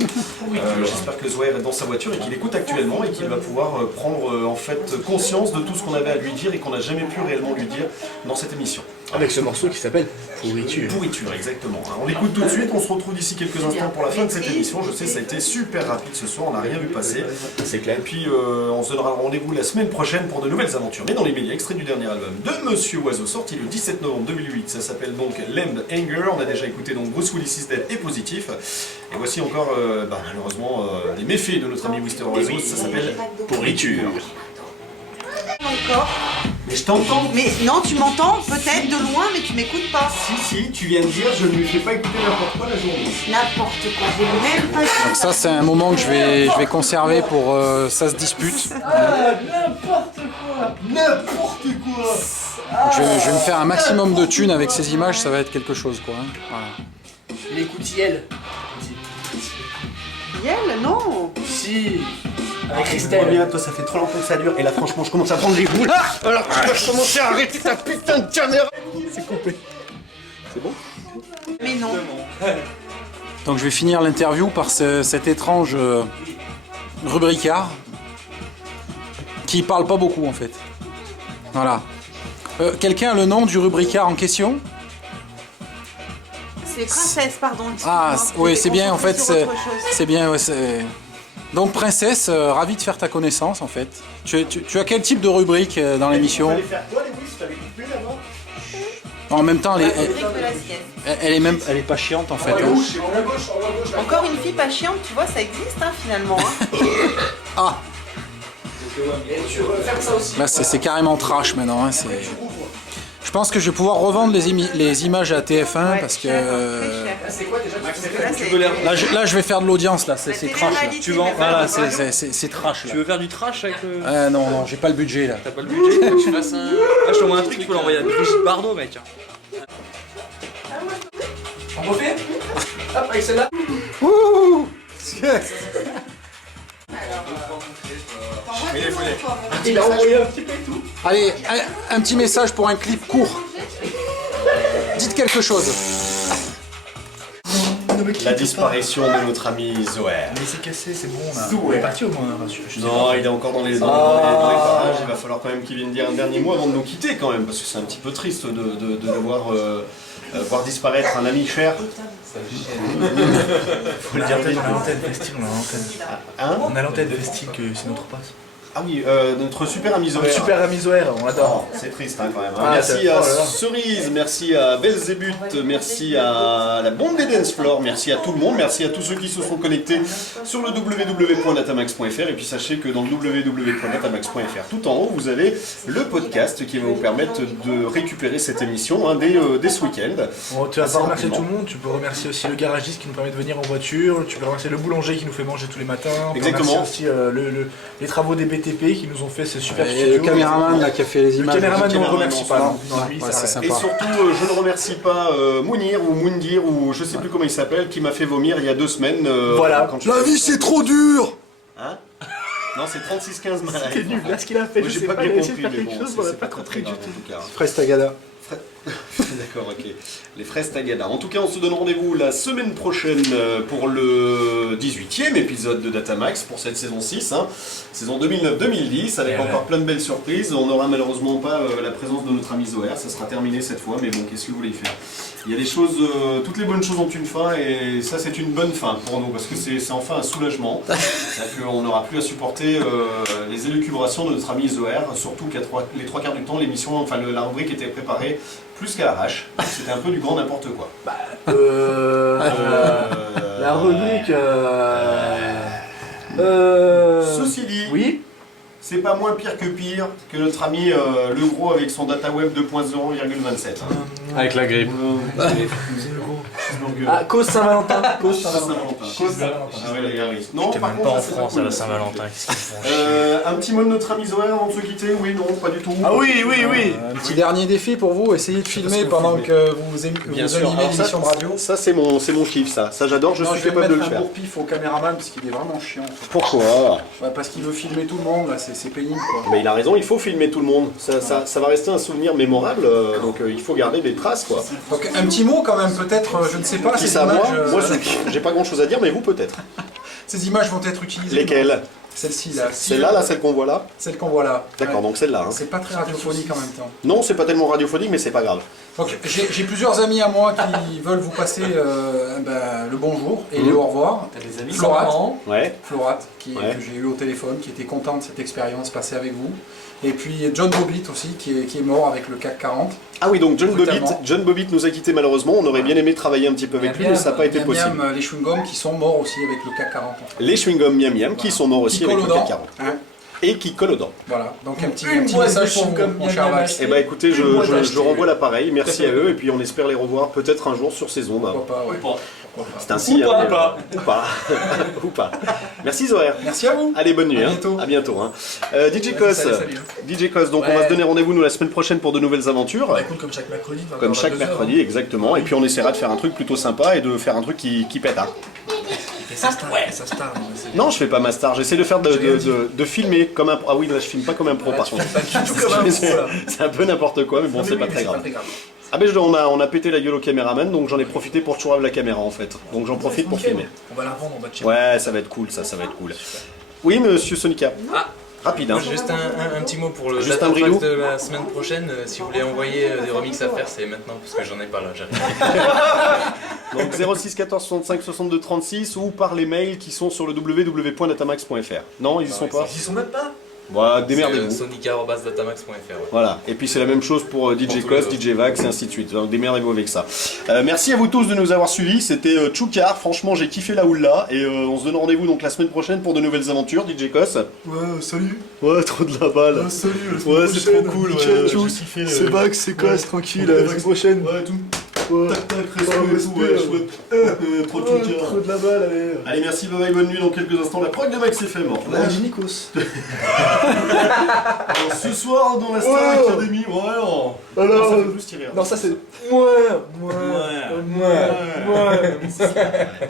J'espère que Zoé est dans sa voiture et qu'il écoute actuellement et qu'il va pouvoir prendre en fait conscience de tout ce qu'on avait à lui dire et qu'on n'a jamais pu réellement lui dire dans cette émission. Avec ce morceau qui s'appelle Pourriture. Pourriture, exactement. On l'écoute tout de suite, on se retrouve d'ici quelques instants pour la fin de cette émission. Je sais, ça a été super rapide ce soir, on n'a rien vu passer. C'est clair. Et puis on se donnera rendez-vous la semaine prochaine pour de nouvelles aventures. Mais dans les médias, extrait du dernier album de Monsieur Oiseau, sorti le 17 novembre 2008. Ça s'appelle donc Lamb Anger. On a déjà écouté donc Bruce Willis is Dead et Positif. Et voici encore, malheureusement, les méfaits de notre ami Mister Oiseau. Ça s'appelle Pourriture. Encore. Mais je t'entends. Mais non, tu m'entends peut-être de loin, mais tu m'écoutes pas. Si, tu viens de dire, je ne lui fais pas écouter n'importe quoi la journée. N'importe quoi, j'ai même pas dit. Donc ça c'est un moment que je vais conserver pour ça se dispute. N'importe quoi. N'importe quoi. Je vais me faire un maximum de thunes avec ces images, ça va être quelque chose quoi. Hein. Voilà. Il écoute Yel. Yel, non. Si. Avec Moi Christelle. bien, toi ça fait trop longtemps que ça dure et là franchement je commence à prendre les boules. Alors tu vas commencer à arrêter ta putain de caméra. C'est coupé. C'est bon? Mais non. Donc je vais finir l'interview par cet étrange rubricard qui parle pas beaucoup en fait. Voilà. Quelqu'un a le nom du rubricard en question? C'est Princesse, pardon. Ah, excuse-moi. oui, J'étais c'est bien en fait, concentrée sur autre chose. c'est bien. Ouais, donc Princesse, ravi de faire ta connaissance en fait. Tu as quel type de rubrique dans l'émission? faire quoi les boules? Fallait couper là-bas? En même temps, La rubrique de la sieste. elle est pas chiante en fait. En hein. gauche, en haut à gauche, en haut à gauche. Là. Encore une fille pas chiante, tu vois, ça existe hein, finalement. Hein. Ah, Et tu refermes ça aussi. là c'est carrément trash maintenant. Hein, c'est... Je pense que je vais pouvoir revendre les images à TF1 Ouais, parce que cher, très cher. C'est quoi déjà? Parce que là, c'est- là je vais faire de l'audience là, c'est La trash là. télé-réalité, Tu vends- mais Voilà, pas- c'est trash là. Tu veux faire du trash avec le. Non, non, j'ai pas le budget là. T'as pas le budget, faut que tu fasses un. Ah, je t'envoie un truc, tu peux l'envoyer à Brigitte Bardot, mec. On refait? Hop, avec celle-là. Il a envoyé un petit peu tout. Allez, un petit message pour un clip court. Dites quelque chose. La disparition de notre ami Zoé. Mais c'est cassé, c'est bon là. On est parti au moins. Non, il est encore dans les parages. Il va falloir quand même qu'il vienne dire un dernier mot avant de nous quitter quand même, parce que c'est un petit peu triste de devoir voir disparaître un ami cher. Faut le dire peut-être, on a l'antenne Festive, on a l'antenne. Hein? On a l'antenne Festive que c'est notre passe. Ah oui, notre super ami Zoé. Super ami Zoé, on l'adore. C'est triste hein, quand même. Ah, Merci c'est- à oh là là. Cerise, merci à Belzébuth, merci à la bande des Dance Floor, merci à tout le monde, merci à tous ceux qui se sont connectés sur le www.natamax.fr et puis sachez que dans le www.natamax.fr tout en haut vous avez le podcast qui va vous permettre de récupérer cette émission dès ce week-end. Bon, tu vas Assez pas remercier tout rapidement. le monde, tu peux remercier aussi le garagiste qui nous permet de venir en voiture, tu peux remercier le boulanger qui nous fait manger tous les matins, on peut Exactement. remercier aussi les travaux des BTP qui nous ont fait ce super Et studio. le caméraman là qui a fait les Le images. caméraman, on ne caméraman, remercie non, pas. non, Non, lui, ouais, ça c'est arrête. Et sympa. surtout, je ne remercie pas Mounir ou Moundir ou je sais plus comment il s'appelle, qui m'a fait vomir il y a 2 semaines. Voilà. Quand je- La vie c'est trop dur. Hein? Non, c'est 36-15 malades. C'était nul, là ce qu'il a fait, Moi, je j'ai sais pas pas, bien il a essayé de compris, faire mais quelque bon, chose, on c'est n'a pas pas compris très du grave, tout. en tout cas. Prestagada. D'accord, ok. Les fraises Tagada. En tout cas, on se donne rendez-vous la semaine prochaine pour le 18e épisode de Datamax pour cette saison 6, hein. Saison 2009-2010, avec encore plein de belles surprises. On n'aura malheureusement pas la présence de notre ami Zoher, ça sera terminé cette fois, mais bon, qu'est-ce que vous voulez faire? Il y a des choses, toutes les bonnes choses ont une fin, et ça c'est une bonne fin pour nous, parce que c'est enfin un soulagement. C'est-à-dire qu'on n'aura plus à supporter les élucubrations de notre ami Zoher, surtout qu'à les trois quarts du temps, l'émission, enfin la rubrique était préparée plus qu'à l'arrache. C'était un peu du grand n'importe quoi. La rubrique. Ceci dit, Oui. c'est pas moins pire que notre ami Le Gros avec son data web 2.0,27. Avec la grippe. Ah, cause Saint-Valentin. Cause Saint-Valentin. Ah ouais, les gars, oui. Non, T'es par même contre, pas en ça, c'est France cool. à la Saint-Valentin, qu'est-ce qu'ils font chier. Un petit mot de notre ami Zoher avant de se quitter? Oui, non, pas du tout. Ah oui, oui, oui. Un petit dernier défi pour vous, essayez de filmer pendant que vous Bien sûr. animez Alors l'émission de radio. Ça c'est mon kiff, ça. Ça j'adore, je Non, suis je vais capable de le mettre un faire. bourre-pif au caméraman parce qu'il est vraiment chiant. Pourquoi? Ouais, parce qu'il veut filmer tout le monde, là, c'est pénible quoi. Mais il a raison, il faut filmer tout le monde. Ça va rester un souvenir mémorable, donc il faut garder des traces, quoi. Donc un petit mot quand même, peut-être, je ne sais pas, Qui ces ça, moi? images, Moi, j'ai pas grand chose à dire, mais vous peut-être. ces images vont être utilisées. Lesquelles? Celle-ci là. Celle-là, là, celle qu'on voit là? Celle qu'on voit là. D'accord, Ouais. donc celle-là. Hein. C'est pas très radiophonique en même temps. Non, c'est pas tellement radiophonique, mais c'est pas grave. Donc j'ai plusieurs amis à moi qui veulent vous passer le bonjour et le au revoir. T'as des amis Florat, Ouais. Florat Ouais. que j'ai eu au téléphone, qui était content de cette expérience passée avec vous. Et puis John Bobbitt aussi, qui est mort avec le CAC 40. Ah oui, donc Brutalement. John Bobbitt nous a quittés malheureusement. On aurait bien aimé travailler un petit peu avec lui, mais ça n'a pas été Miam possible. Miam, les chewing-gums qui sont morts aussi avec le CAC 40. En fait. Les chewing-gums Miam Miam qui sont morts aussi Qui avec le collent aux CAC dents. 40. Hein. Et qui collent aux dents. Voilà, donc un petit boîte message de pour vous, chewing-gum mon Miam cher Miam Max. acheté. Eh ben écoutez, je boîte achetée. renvoie l'appareil, merci à eux, et puis on espère les revoir peut-être un jour sur ces ondes. Pourquoi pas, ouais. Pas. Pourquoi pas. C'est ainsi. Ou pas. Ou pas. Ou pas. Merci Zoher. Merci à vous. Allez, bonne nuit. À hein. bientôt. À bientôt. Hein. DJ Kos. Salut. DJ Kos, donc on va Ouais. se donner rendez-vous nous la semaine prochaine pour de nouvelles aventures. Bah écoute, comme chaque mercredi. Comme chaque mercredi, exactement. Et puis on essaiera de faire un truc plutôt sympa et de faire un truc qui pète. Hein. Ça star. Non, je fais pas ma star, j'essaie de faire de filmer comme un pro. Ah oui, là je filme pas comme un pro par contre. Tout comme un pro là. C'est un peu n'importe quoi, mais bon, c'est pas très grave. Ah ben on a pété la gueule au caméraman, donc j'en ai profité pour toujours avoir la caméra en fait. Donc j'en profite pour filmer. On va la revendre en bas de chez Ouais, ça va être cool, ça va être cool. Oui, monsieur Sonica. Ah. Rapide, hein. Juste un petit mot pour le Juste un Data bridou. Track de la semaine prochaine. Si vous voulez envoyer des remixes à faire, c'est maintenant parce que j'en ai pas là. J'arrive. Donc 06 14 65 62 36 ou par les mails qui sont sur le www.datamax.fr. Non, ils y sont pas. Ils y sont même pas. Bah, démerdez-vous. Sonica@datamax.fr. Ouais. Voilà, et puis c'est la même chose pour DJ tous Kos, les autres. DJ Vax et ainsi de suite. Donc démerdez-vous avec ça. Merci à vous tous de nous avoir suivis. C'était Choukar. Franchement, j'ai kiffé la houla. Et on se donne rendez-vous donc la semaine prochaine pour de nouvelles aventures. DJ Kos. Ouais, salut. Ouais, trop de la balle. Salut. Ouais, c'est trop cool. Nickel, J'ai tchuss. kiffé, C'est Vax, c'est Kos, tranquille. La semaine prochaine. Ouais, tout. Ouais. Tac, tac, respect, Trop de Trop Choukar. de la balle, allez. Allez, merci, bye bye, bonne nuit. Dans quelques instants, la prog de Max FM. Au revoir. Nikos. Alors, ce soir, dans la Star Ouais. Academy, ouais, non. Alors, Ça fait plus tirer. non, ça c'est. Moi.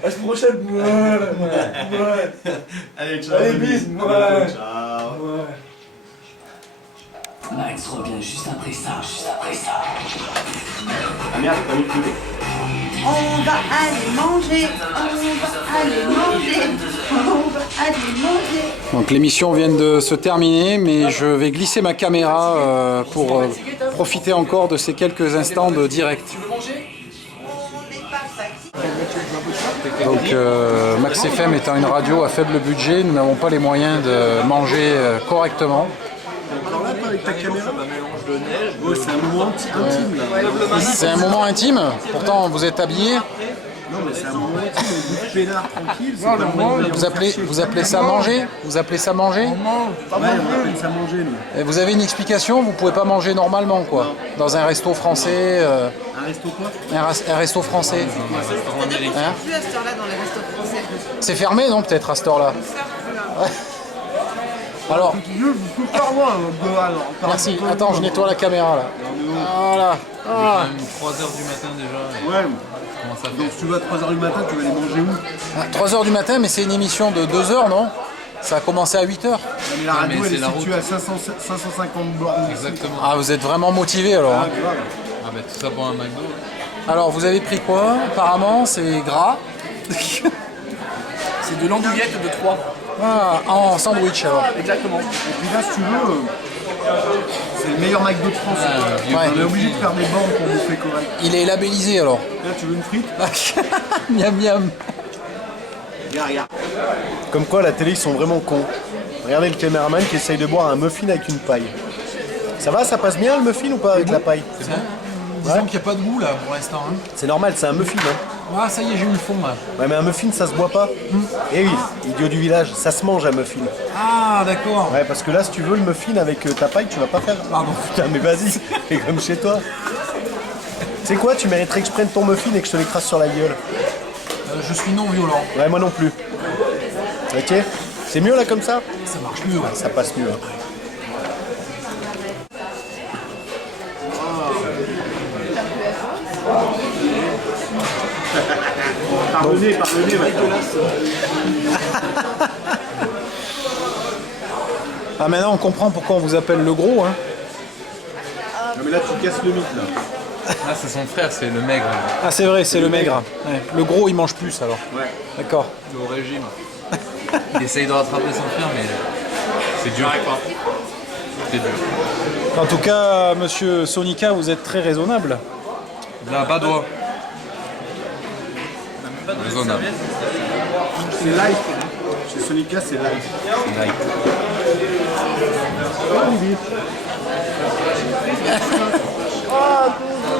La semaine prochaine. Moi. Allez, ciao. Allez, bis. Ciao. Max revient juste après ça. Ah merde, j'ai pas mis le coude. On va aller manger. Donc l'émission vient de se terminer, mais je vais glisser ma caméra pour profiter encore de ces quelques instants de direct. Donc Max FM étant une radio à faible budget, nous n'avons pas les moyens de manger correctement. Alors là, pas avec ta caméra. Oh, c'est un moment intime là. C'est un moment intime, pourtant vous êtes habillé. Non, mais c'est un moment intime, on bouffe peinard tranquille. C'est pas Vous appelez ça manger? Vous appelez ça manger? Ouais, on appelle ça manger, nous. Et vous avez une explication? Vous pouvez pas manger normalement quoi? Dans un resto français, Un resto quoi? un resto français. C'est-à-dire qu'on Hein ne plus à cette heure-là dans les restos français. C'est fermé non peut-être à cette heure-là? Alors, merci. Attends, je nettoie la caméra là. Voilà. Ah. 3h du matin déjà. Ouais. Comment ça fait? Donc si tu vas à 3h du matin, tu vas aller manger où? 3h du matin, mais c'est une émission de 2h, non? Ça a commencé à 8h. Mais la radio, mais elle c'est est la située à 550 bornes. Exactement. Ah, vous êtes vraiment motivé alors. Ah, Hein. grave. Ah bah, tout ça pour un McDo. Alors, vous avez pris quoi? Apparemment, c'est gras. C'est de l'andouillette de 3. Ah, en sandwich alors. Exactement. Et puis là, si tu veux, c'est le meilleur McDo de France. Ouais. On est obligé de faire des bornes pour bouffer correct. Il est labellisé alors. Là, tu veux une frite? Miam miam. Regarde. Comme quoi, la télé, ils sont vraiment cons. Regardez le caméraman qui essaye de boire un muffin avec une paille. Ça va, ça passe bien le muffin ou pas avec la paille? C'est bon. Disons qu'il n'y a pas de goût là pour l'instant. Hein. C'est normal, c'est un muffin. Hein. Ah, ça y est, j'ai eu le fond là. Ouais, mais un muffin, ça se boit pas. Eh oui, idiot du village, ça se mange un muffin. Ah, d'accord. Ouais, parce que là, si tu veux le muffin avec ta paille, tu vas pas faire. Pardon. Putain, mais vas-y, fais comme chez toi. Tu sais quoi, tu mériterais que je prenne ton muffin et que je te l'écrase sur la gueule. Je suis non violent. Ouais, moi non plus. Ok? C'est mieux là comme ça? Ça marche mieux. Ouais. Ça passe mieux. Hein. Pardonnez, Ah, maintenant on comprend pourquoi on vous appelle le gros. Hein. Non mais là tu casses le mythe là. Ah, c'est son frère, c'est le maigre. Ah, c'est vrai, c'est le maigre. Ouais. Le gros il mange plus alors. Ouais. D'accord. Le au régime. Il essaye de rattraper son frère, mais c'est dur. C'est dur. En tout cas, monsieur Sonica, vous êtes très raisonnable. Là, pas doigt. Raisonnable. C'est light. Chez Sonica c'est light. Light.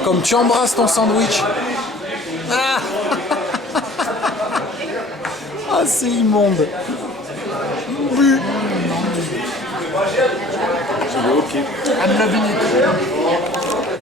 Comme tu embrasses ton sandwich. Ah, ah c'est immonde. Bu. Ok. I'm loving it.